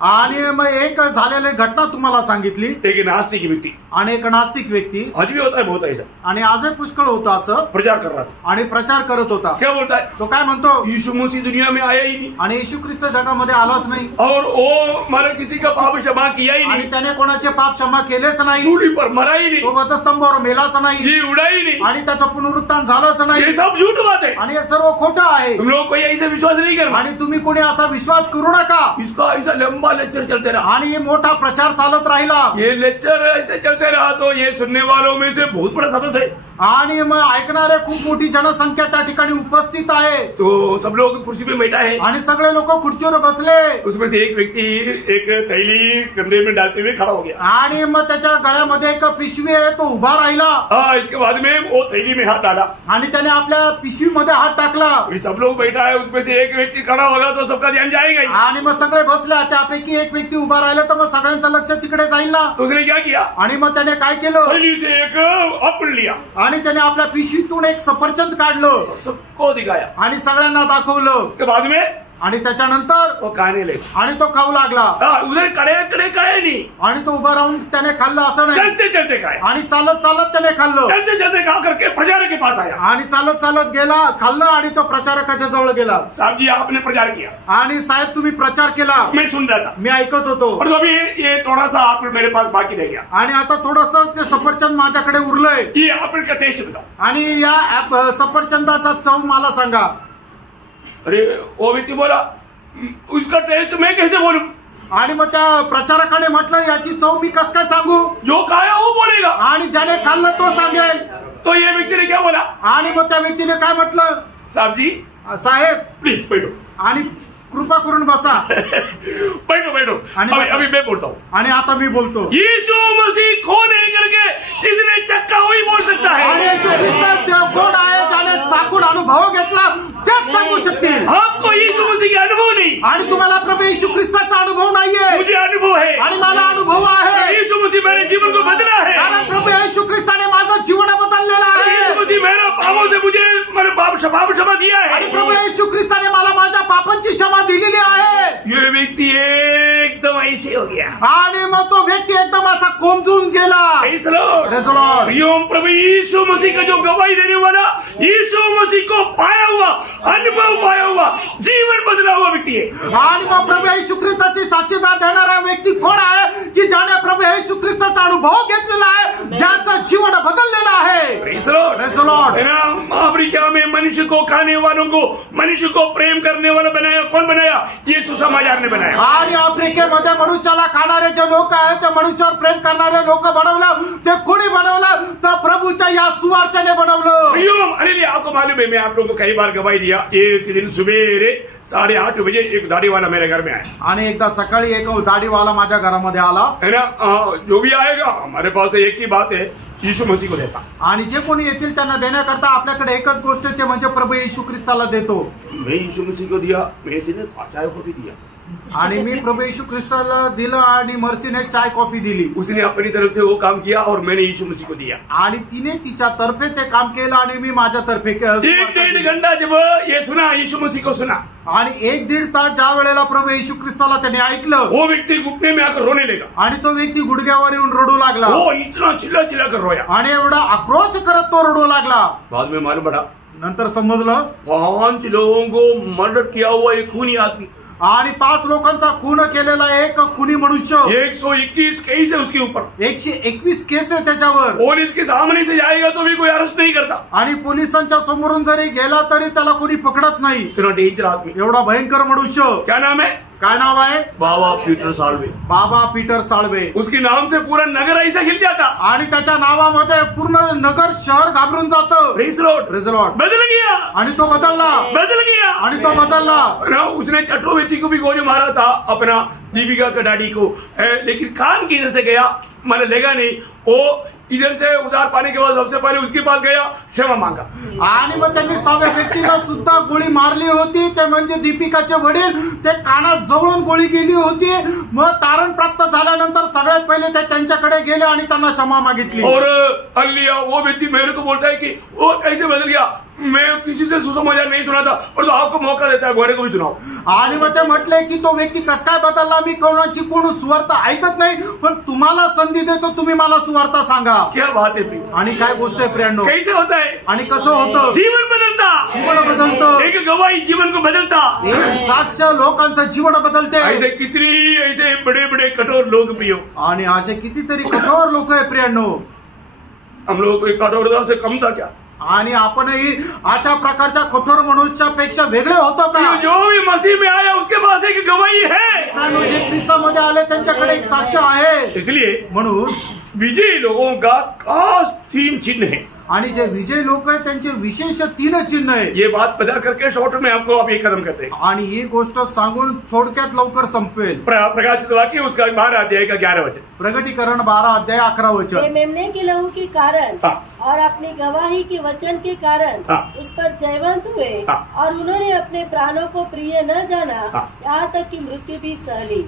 आणि मग एक झालेली घटना तुम्हाला सांगितली. एक नास्तिक व्यक्ति, आणि एक नास्तिक व्यक्ती, आज भी होता है बहुत ऐसा, आणि आजही पुष्कळ होतं असं, प्रचार कर रहा था. आणि प्रचार करत होता. क्या बोलता है? तो काय म्हणतो? यीशु मसीह दुनिया में आया ही नहीं, आणि येशू ख्रिस्त जगामध्ये आलाच नाही, और वो मारा किसी का पाप क्षमा किया ही आणि नहीं, त्याने कोणाचे पाप क्षमा केलेच नाही, सूली पर मरा ही तो नहीं, वधस्तंभावर मेलाच नाही, जी उड़ा ही नहीं. आणि त्याचं पुनरुत्थान झालंच नाही. ये सब झूठ बात है. आणि हे सर्व खोटं आहे. तुम लोग को ऐसा विश्वास नहीं करना. आणि तुम्ही कोणी असा विश्वास करू नका. इसका ऐसा लंबा लेक्चर चलते रहा. आणि हे मोठा प्रचार चालत राहिला. ये लेक्चर ऐसे चलते रहा तो ये सुनने वालों में से बहुत बड़ा सदस्य है. आणि मग ऐकणारे खूप मोठी जनसंख्या त्या ठिकाणी उपस्थित आहे. तो सब लोग कुर्सी पे बैठा है. आणि सगळे लोक खुर्चीवर बसले. उसमें से एक व्यक्ति एक थैली कंधे में डालते हुए खड़ा हो गया. आणि मग त्याच्या गळ्यामध्ये एक पिशवी आहे, तो उभा राहिला. हाँ, इसके बाद में वो थैली में हाथ डाला. आणि त्याने आपल्या पिशवीमध्ये हात टाकला. अभी सब लोग बैठा है, उसमें से एक व्यक्ति खड़ा होगा तो सबका ध्यान जाएगा ही. आणि मग सगळे बसले. त्यापैकी एक व्यक्ती उभा राहिला तर मग सगळ्यांचं लक्ष तिकडे जाईल ना. तो उसने क्या किया, आणि मग त्याने काय केलं? थैली से एक एप्पल लिया, आणि त्याने आपल्या पिशवीतून एक सफरचंद काढलं सबको दिखाया. आणि सगळ्यांना दाखवलं. उसके बाद में आणि त्याच्यानंतर वो खाने लगा. आणि तो खाऊ लागला. हाँ, उधर खड़े नहीं, आणि तो उभा राहून त्याने खाल्लं असं नाही. चलते चलते खाए. आणि चालत चालत त्याने खाल्लं. चलते चलते खा करके प्रचारक के पास आया. आणि चालत चालत गेला, खाल्लं आणि तो प्रचारकाच्या जवळ गेला. साहब जी, आपने प्रचार किया, आणि साहेब तुम्ही प्रचार केला, मैं सुन रहा था, मी ऐकत होतो. और अभी ये थोड़ा सा आप मेरे पास बाकी रह गया. आणि आता थोडस ते सफरचंद माझ्याकडे उरलंय. ये एप्पल का टेस्ट बताओ. आणि या सफरचंदाचा चव मला सांगा. अरे वो व्यक्ति बोला, उसका टेस्ट मैं कैसे बोलूं? आणि मग त्या प्रचारकाने म्हटलं, याची चव मी कस काय सांगू? जो खाया वो बोलेगा. आणि ज्याने खाल्लं तो सांगेल. तो ये व्यक्ति ने क्या बोला, आणि मग त्या व्यक्तीने काय म्हटलं? साहब जी साहेब प्लीज बैठो. आणि कृपा करून बसा. बैठो बैठो. अभी मैं बोलता हूँ. आणि आता मी बोलतो. यीशु मसीह कौन है करके जिसने चक्का वही बोल सकता आणि है. येशू ख्रिस्त कोण आहे, ज्याने चाकून अनुभव घेतला तेच सांगू शकतील. आपको यीशु मसीह का अनुभव नहीं, आणि तुम्हाला प्रभू येशू ख्रिस्ताचा अनुभव नाहीये. मुझे अनुभव है. आणि मला अनुभव आहे. यीशु मसीह मेरे जीवन को बदला है. कारण प्रभू येशू ख्रिस्ताने माझं जीवन बदललेलं आहे. यीशु मसीह मेरे पापों से मुझे मेरे पाप क्षमा दिया आणि है. प्रभू येशू ख्रिस्ताने मला माझ्या पापांची क्षमा दिलेली आहे. ये व्यक्ति एकदम ऐसे हो गया। आणि मग तो व्यक्ती एकदम असा कोमजून गेला. Praise the Lord. Praise the Lord. प्रियों, प्रभु यीशु मसीह का जो गवाही देने वाला, यीशु मसीह को पाया हुआ, अनुभव पाया हुआ, जीवन बदला हुआ व्यक्ती है। आणि मग प्रभू येशू ख्रिस्ताची साक्षीदार देणारा व्यक्ती कोण आहे की ज्याने प्रभू येशू ख्रिस्ताचा अनुभव घेतलेला आहे, ज्याचं जीवन बदललेलं आहे. Praise the Lord. Praise the Lord. है ना, अफ्रीका में मनुष्य को खाने वालों को, मनुष्य को प्रेम करने वाला बनाया, कौन बनाया? यीशु समाचार ने बनाया। आणि आफ्रिकेमध्ये मनुष्याला खाणारे जे लोक आहेत, ते मनुष्यावर प्रेम करणारे लोक बनवलं. ते कोणी बनवलं? तर प्रभूच्या या सुवार्तेने बनवलं. प्रियों, अरे आपको मालूम है, मैं आप लोगों को कई बार गवाही दिया। एक दिन सुबेरे 8:30 बजे एक दाढ़ी वाला मेरे घर में आया, आणि एकदा सकाळी एक दाढीवाला माझ्या घरामध्ये आला. है ना। जो भी आएगा हमारे पास एक ही बात है, यीशु मसीह को देता। आणि जे कोणी येतील त्यांना देण्याकरता आपल्याकडे एकच गोष्ट आहे, ते म्हणजे प्रभू येशू ख्रिस्ताला देतो. मैं यीशु मसीह को दिया, मेरे ने चाय कॉफी दिया, आणि मी प्रभू येशू ख्रिस्ताला दिलं आणि मर्सीने चाय कॉफी दिली. उसने अपनी तरफ से वो काम किया और मैंने यीशु मसीह को दिया। आणि तिने तिच्या तर्फे ते काम केलं आणि मी माझ्या तर्फे एक 1.5 घंटा जब ये सुना, यीशु मसीह को सुना, आणि 1-1.5 तास ज्या वेळेला प्रभू येशू ख्रिस्ताला त्याने ऐकलं, वो व्यक्ति घुटने में आकर रोने लगा। आणि तो व्यक्ती गुडघ्यावर येऊन रडू लागला. वो इतना चिल्ला चिल्ला कर रोया। आणि एवढा आक्रोश करत तो रडू लागला. बाद में मालूम पड़ा, नंतर समजलं 5 लोगों को मर्डर किया हुआ एक खूनी आदमी, आणि 5 लोकांचा खून केलेला एक खुनी मनुष्य, 121 केस है उसके ऊपर। 121 केस आहे त्याच्यावर. पुलिस के सामने से जाएगा तो भी कोई अरेस्ट नहीं करता। आणि पोलिसांच्या समोरून जरी गेला तरी त्याला कोणी पकडत नाही. इतना डेंजर आदमी। एवढा भयंकर मनुष्य. क्या नाम है? काय नाव आहे? बाबा पीटर साल्वे। बाबा पीटर साळवे. उसके नाम से पूरा नगर ऐसा हिल जाता। आणि त्याच्या नावामध्ये पूर्ण नगर शहर घाबरून जातं. Praise Lord. Praise Lord. बदल गया, आणि तो बदलला. बदल गया। आणि तो बदलला. ना, उसने चट्टोवेती को भी गोली मारा था, अपना दीपिका का डैडी को, लेकिन कान की इधर से गया, मैंने लगा नहीं। वो इधर से उधार पाने के बाद सबसे पहले उसके पास गया, क्षमा मांगा। आणि मग त्यांनी 6व्या व्यक्तीला सुद्धा गोळी मारली होती, ते म्हणजे दीपिकाचे वडील. ते कानात जवळून गोळी गेली होती. मग तारण प्राप्त झाल्यानंतर सगळ्यात पहिले ते त्यांच्याकडे गेले आणि त्यांना क्षमा मागितली. और अलिया वो व्यक्ति मेरे को बोलता है कि वो कैसे बदल गया, मैं किसी से सुसमाचार नहीं सुना था, और तो आपको मौका देता है, घोड़े को भी सुनाओ। आणि मग ते म्हटले की तो व्यक्ती कस काय बदलला, मी कोणाची कोण सुवार्ता ऐकत नाही, पण तुम्हाला संधी देतो, तुम्ही मला सुवार्ता सांगा. क्या बात है प्रिय। आणि काय गोष्ट आहे प्रियांनो, कैसे होता है? आणि कसं होतं? जीवन बदलता, जीवन बदलतं. एक गवाही जीवन को बदलता। एक साक्ष लोकांचं जीवन बदलते. ऐसे कितनी ऐसे बड़े बड़े कठोर लोग प्रियो, आणि असे कितीतरी कठोर लोक आहे प्रियांनो. हम लोग कोई कठोरता से कम था क्या? आणि आपणही अशा प्रकारच्या कठोर मनुष्यापेक्षा वेगळे होतो का? जो भी मसीह में आया उसके पास एक गवाही है। मित्रांनो, जे ख्रिस्तामध्ये आले त्यांच्याकडे एक साक्ष आहे. इसलिए म्हणून विजयी लोगों का खास 3 चिन्ह है। आणि जे विजय लोक आहेत त्यांचे विशेष 3 चिन्ह आहे. ये बात पता करके शॉर्ट में आपको आप ये कदम करते हैं। आणि ही गोष्ट सांगून थोडक्यात लवकर संपवेल. प्रकाशित वाक्य उसका 12 अध्याय का 11 वचन। प्रगटीकरण 12 अध्याय 11 ये वचन. मेमने के लहू के कारण हाँ। और अपनी गवाही के वचन के कारण हाँ। उस पर जयवंत हुए हाँ। और उन्होंने अपने प्राणों को प्रिय न जाना, हाँ। यहाँ तक कि मृत्यु भी सह ली.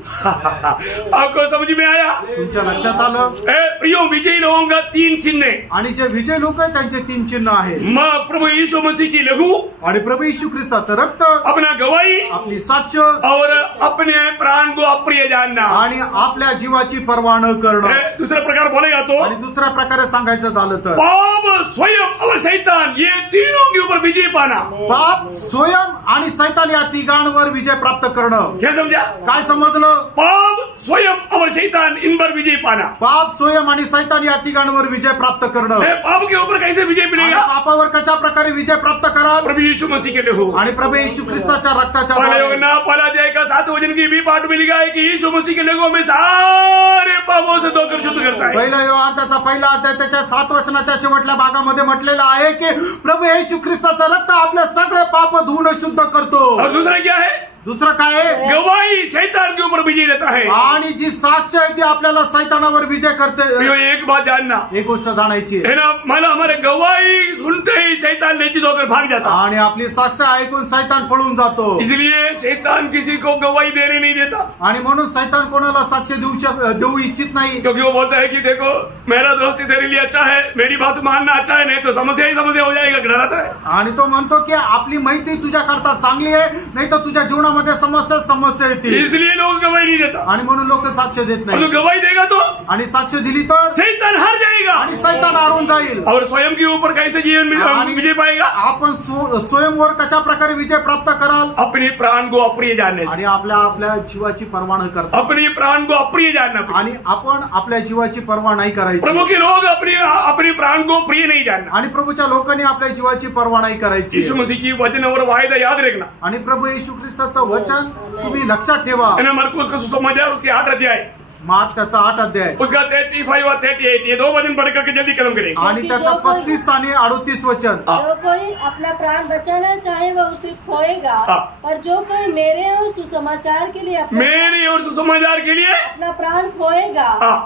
आपको समझ में आया? तुमच्या लक्षात आलं? प्रियो, विजयी लोगों का 3 चिन्ह है। आणि जे विजय लोक आहेत त्यांचे 3 चिन्ह आहेत. प्रभु यीशु मसीह की लहू, आणि प्रभू येशू ख्रिस्ताचं रक्त, अपना गवाही, आपली साक्ष, और अपने प्राण को अप्रिय जानना। आणि आपल्या जीवाची पर्वा न करणं. दूसरा प्रकार बोलेगा तो आणि दुसऱ्या प्रकारे सांगायचं झालं तर पाप, स्वयं और शैतान, ये तीनों के ऊपर विजय पाना। पाप, स्वयं आणि सैतान या तिघांवर विजय प्राप्त करणं. क्या समझा? काय समजलं? पाप, स्वयं और शैतान, इन पर विजय पाना। पाप, स्वयं आणि सैतान या तिघांवर विजय प्राप्त करणं. पाप के ऊपर कैसे विजय आणि मिलेगा? पापावर कशा प्रकारे विजय प्राप्त कराल? प्रभु यीशु मसीह के लहू। आणि प्रभू येशू ख्रिस्ताच्या रक्ताच्या पहले द्वारे. योना पहला अध्याय का 7 वचन की भी पाठ में लिखा है कि यीशु मसीह के लहू में सारे पापों से धोकर शुद्ध करता है। पहिला योहान त्याचा पहिला अध्याय त्याच्या 7 वचनाच्या शेवटल्या भागामध्ये म्हटलेलं आहे की प्रभू येशू ख्रिस्ताचं रक्त आपले सगळे पाप धुवून शुद्ध करतो. और दूसरा क्या है? दुसरं काय आहे? गवाही शैतान के ऊपर विजय देता है। आणि जी साक्ष आहे ती आपल्याला सैतानावर विजय करते. प्रियो, एक बात जानना एक गोष्ट जाणायची है ना, मला हमारे गवाही सुनते ही शैतान निश्चित होकर भाग जाता। आणि आपली साक्ष ऐकून सैतान पळून जातो. इसलिए शैतान किसी को गवाही देने नहीं देता, आणि म्हणून सैतान कोणाला साक्ष देऊ इच्छित नाही. क्योंकि वो बोलता है कि देखो मेरा दोस्त तेरे लिए अच्छा है, मेरी बात मानना अच्छा है, नहीं तो समस्या ही समस्या हो जाएगा। डराता है. आणि तो म्हणतो की आपली मैत्री तुझ्याकरता चांगली आहे, नाही तर तुझ्या जीवनामध्ये जीवनामध्ये समस्या येतील इसलिए लोग गवाही नहीं देता। आणि म्हणून लोक साक्ष देत और जो नाही गवाही देगा तो आणि साक्ष दिली तर शैतान हार जाएगा आणि सैतान हारून जाईल और स्वयं के ऊपर कैसे जीवन में आणि विजय पाएगा? आपण स्वयंवर कशा प्रकारे विजय प्राप्त कराल अपने प्राण को अप्रिय जानने से, आणि आपल्या जीवाची पर्वा न करता अपने प्राण को अप्रिय जानना पड़ेगा। आणि आपण आपल्या जीवाची पर्वा नाही करायची प्रभु के लोग अपने प्राण को प्रिय नहीं जानना। आणि प्रभूच्या लोकांनी आपल्या जीवाची पर्वा नाही करायची यीशु मसीह की वचन और वायदा याद रखना। आणि प्रभू येशू ख्रिस्ताचं वचन तुम्ही लक्षात ठेवा है ना, मरकुस का सुसमाचार उसके 8 अध्याय, मार्क त्याचा 8 अध्याय उसका 35 और 38, ये 2 वचन पढ़ करके जल्दी खत्म करेंगे। आणि त्याचा 35 आणि 38 वचन जो कोई अपना प्राण बचाना चाहे वह उसे खोएगा, हाँ। पर जो कोई मेरे और सुसमाचार के लिए मेरे और सुसमाचार के लिए अपना प्राण खोएगा हाँ,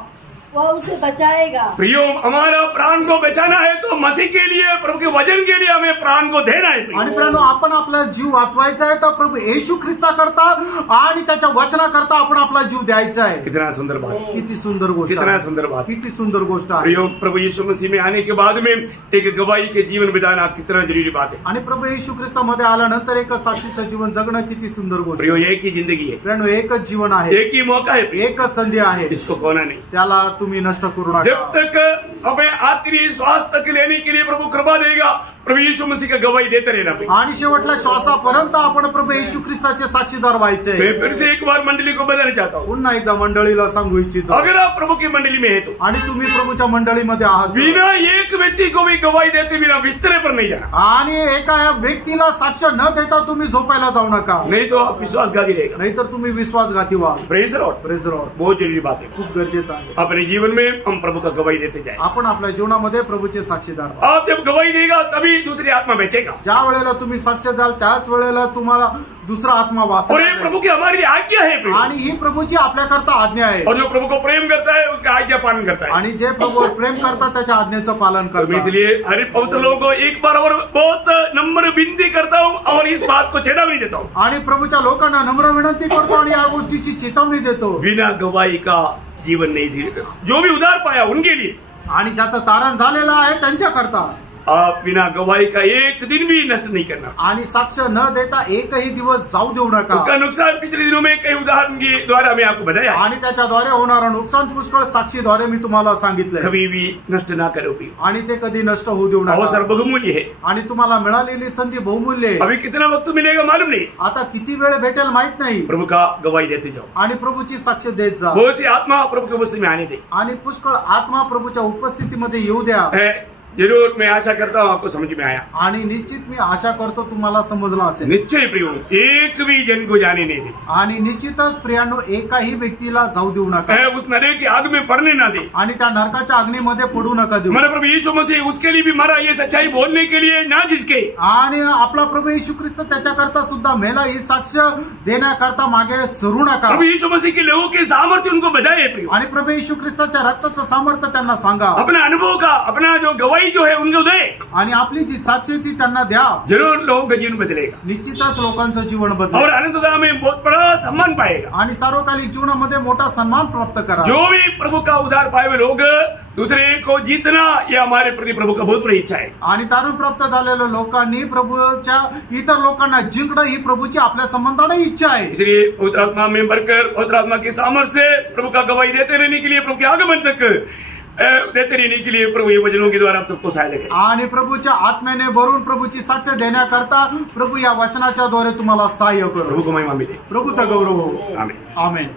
वह उसे बचाएगा। प्रियो, हमारा प्राण को बचाना है तो मसीह के लिए, प्रभु के वचन के लिए हमें प्राण को देना है। प्रियो। आणि मित्रांनो, आपण आपला जीव वाचवायचा आहे तर प्रभू येशू ख्रिस्ता करता आणि त्याच्या वचना करता आपण आपला जीव द्यायचा आहे. कितना सुंदर बात, किती सुंदर गोष्ट कितना आहे. सुंदर बात, किती सुंदर गोष्ट आहे. प्रियो, प्रभु यीशु मसीह में आने के बाद में एक गवाही के जीवन बिताना कितना जरूरी बात है। आणि प्रभू येशू ख्रिस्तामध्ये आल्यानंतर एक साक्षीचं जीवन जगणं किती सुंदर गोष्ट प्रियो, आहे. एक ही जिंदगी है, मित्रांनो, एकच जीवन आहे, एक ही मौका है, प्रियो, एकच संधी आहे, इसको खोना नहीं। त्याला तुम्ही नष्ट करू जब नका. तक हमें आखिरी श्वास तक लेने के लिए प्रभु कृपा देगा, प्रभु यीशु मसीह का गवाही देते रहना। प्रियो, आणि शेवटल्या श्वासापर्यंत आपण प्रभू येशू ख्रिस्ताचे साक्षीदार व्हायचे. मैं फिर से एक बार मंडली को बताना चाहता हूँ, पुन्हा एकदा मंडळीला सांगू इच्छितो, अगर आप प्रभु की मंडली में है तो आणि तुम्ही प्रभूच्या मंडळीमध्ये आहात बिना एक व्यक्ति को भी गवाही देते बिना बिस्तरे पर नहीं जाना, आणि एका व्यक्तीला साक्ष न देता तुम्ही झोपायला जाऊ नका, नहीं तो आप विश्वासघाती रहेगा। नाहीतर तुम्ही विश्वासघाती व्हाल. Praise the Lord, praise the Lord. बहुत जरूरी बात है। खूप गरजेचं आहे. अपने जीवन में हम प्रभु का गवाही देते जाए। आपण आपल्या जीवनामध्ये प्रभूचे साक्षीदार व्हा. आप जब गवाही देगा तभी दूसरी आत्मा बेचेगा, ज्या वेळेला तुम्ही साक्ष द्याल त्याच वेळेला तुम्हाला दुसरा आत्मा और ये वाचेल. प्रभु की हमारी लिए आज्ञा है। प्रिय। आणि ही प्रभूची आपल्याकरता आज्ञा आहे. और जो प्रभु को प्रेम करता है उसका आज्ञा पालन करता है। आणि जे प्रभूवर प्रेम करतात त्याच्या आज्ञेचं पालन तो मैं करतात. इसलिए हर पवित्र लोगों को एक बार और बहुत नम्र विनती करता हूँ और इस बात को चेतावनी देता हूँ, आणि प्रभूच्या लोकांना नम्र विनंती करतो आणि या गोष्टीची चेतावणी देतो. बिना गवाही का जीवन नहीं जी, जो भी उधार पाया उनके लिए, आणि ज्याचं तारण झालेलं आहे त्यांच्याकरता. आप बिना गवाही का एक दिन भी नष्ट नहीं करना। आणि साक्ष न देता एकही दिवस जाऊ देऊ उसका नका. नुकसान पिछले दिनों में कई उदाहरण के द्वारा मैं आपको बताया, आणि त्याच्याद्वारे होणारं नुकसान पुष्कळ साक्षीद्वारे मी तुम्हाला सांगितलंय. कभी भी नष्ट ना करो। प्रिय, आणि ते कधी नष्ट होऊ देऊ अवसर नका. बहुमूल्य है। आणि तुम्हाला मिळालेली संधी बहुमूल्य आहे. अभी कितना वक्त मिलेगा मालूम नहीं, आता किती वेळ भेटेल माहित नाही. प्रभु का गवाही देते जाओ। आणि प्रभूची साक्ष देत जा. बहुत सी आत्मा प्रभु की उपस्थिति में आने दे। आणि पुष्कळ आत्मा प्रभूच्या उपस्थितीमध्ये येऊ द्या. जरूर मैं आशा करता हूँ आपको समझ में आया। आणि निश्चित मी आशा करतो तुम्हाला समजलं असेल. निश्चय प्रियो, एक भी जन को जाने नहीं दे, आणि निश्चितच प्रियांनो, एकाही व्यक्तीला जाऊ देऊ नका. उस नरक की आग में पड़ने ना दे। आणि त्या नरकाच्या अग्नीमध्ये पडू नका देऊ. हमारा प्रभु यीशु मसीह उसके लिए भी मरा, ये सच्चाई बोलने के लिए ना जिसके। आणि आपला प्रभु येशू ख्रिस्त त्याच्याकरता सुद्धा मेला, ही साक्ष देण्याकरता मागे सरू नका. प्रभु यीशु मसीह के लोगों के सामर्थ्य उनको बधाई है। प्रियो, आणि प्रभू येशू ख्रिस्ताच्या रक्ताचं सामर्थ्य त्यांना सांगा. अपने अनुभव का, अपना जो गवाही जो है उनको दे, आणि आपली जी साक्ष आहे ती त्यांना द्या. जरूर लोगों का जीवन बदलेगा निश्चितच लोकांचं जीवन और बदलेल. अनंतता में बहुत बड़ा सम्मान पाएगा। आणि सार्वकालिक जीवनामध्ये मोठा सन्मान प्राप्त करा. जो भी प्रभु का उद्धार पाए हुए लोग, दूसरे को जीतना ये हमारे प्रति प्रभु का बहुत बड़ी इच्छा है। आणि तारण प्राप्त झालेल्या लोकांनी प्रभूच्या इतर लोकांना जिंकणं ही प्रभूची आपल्या संबंधाने इच्छा आहे. इसलिए पवित्र आत्मा में भरकर, पवित्र आत्मा के सामर्थ्य से प्रभु का गवाही देते रहने के लिए, प्रभु के आगमन तक देते रहने के लिए प्रभु ये वचनों के द्वारा आप सबको सहायता करें। आणि प्रभूच्या आत्म्याने भरून प्रभूची साक्ष देण्याकरता प्रभू या वचनाच्या द्वारे तुम्हाला सहाय्य करू. प्रभु को महिमा मिले। प्रभूचा गौरव हो. आमीन। आमेन.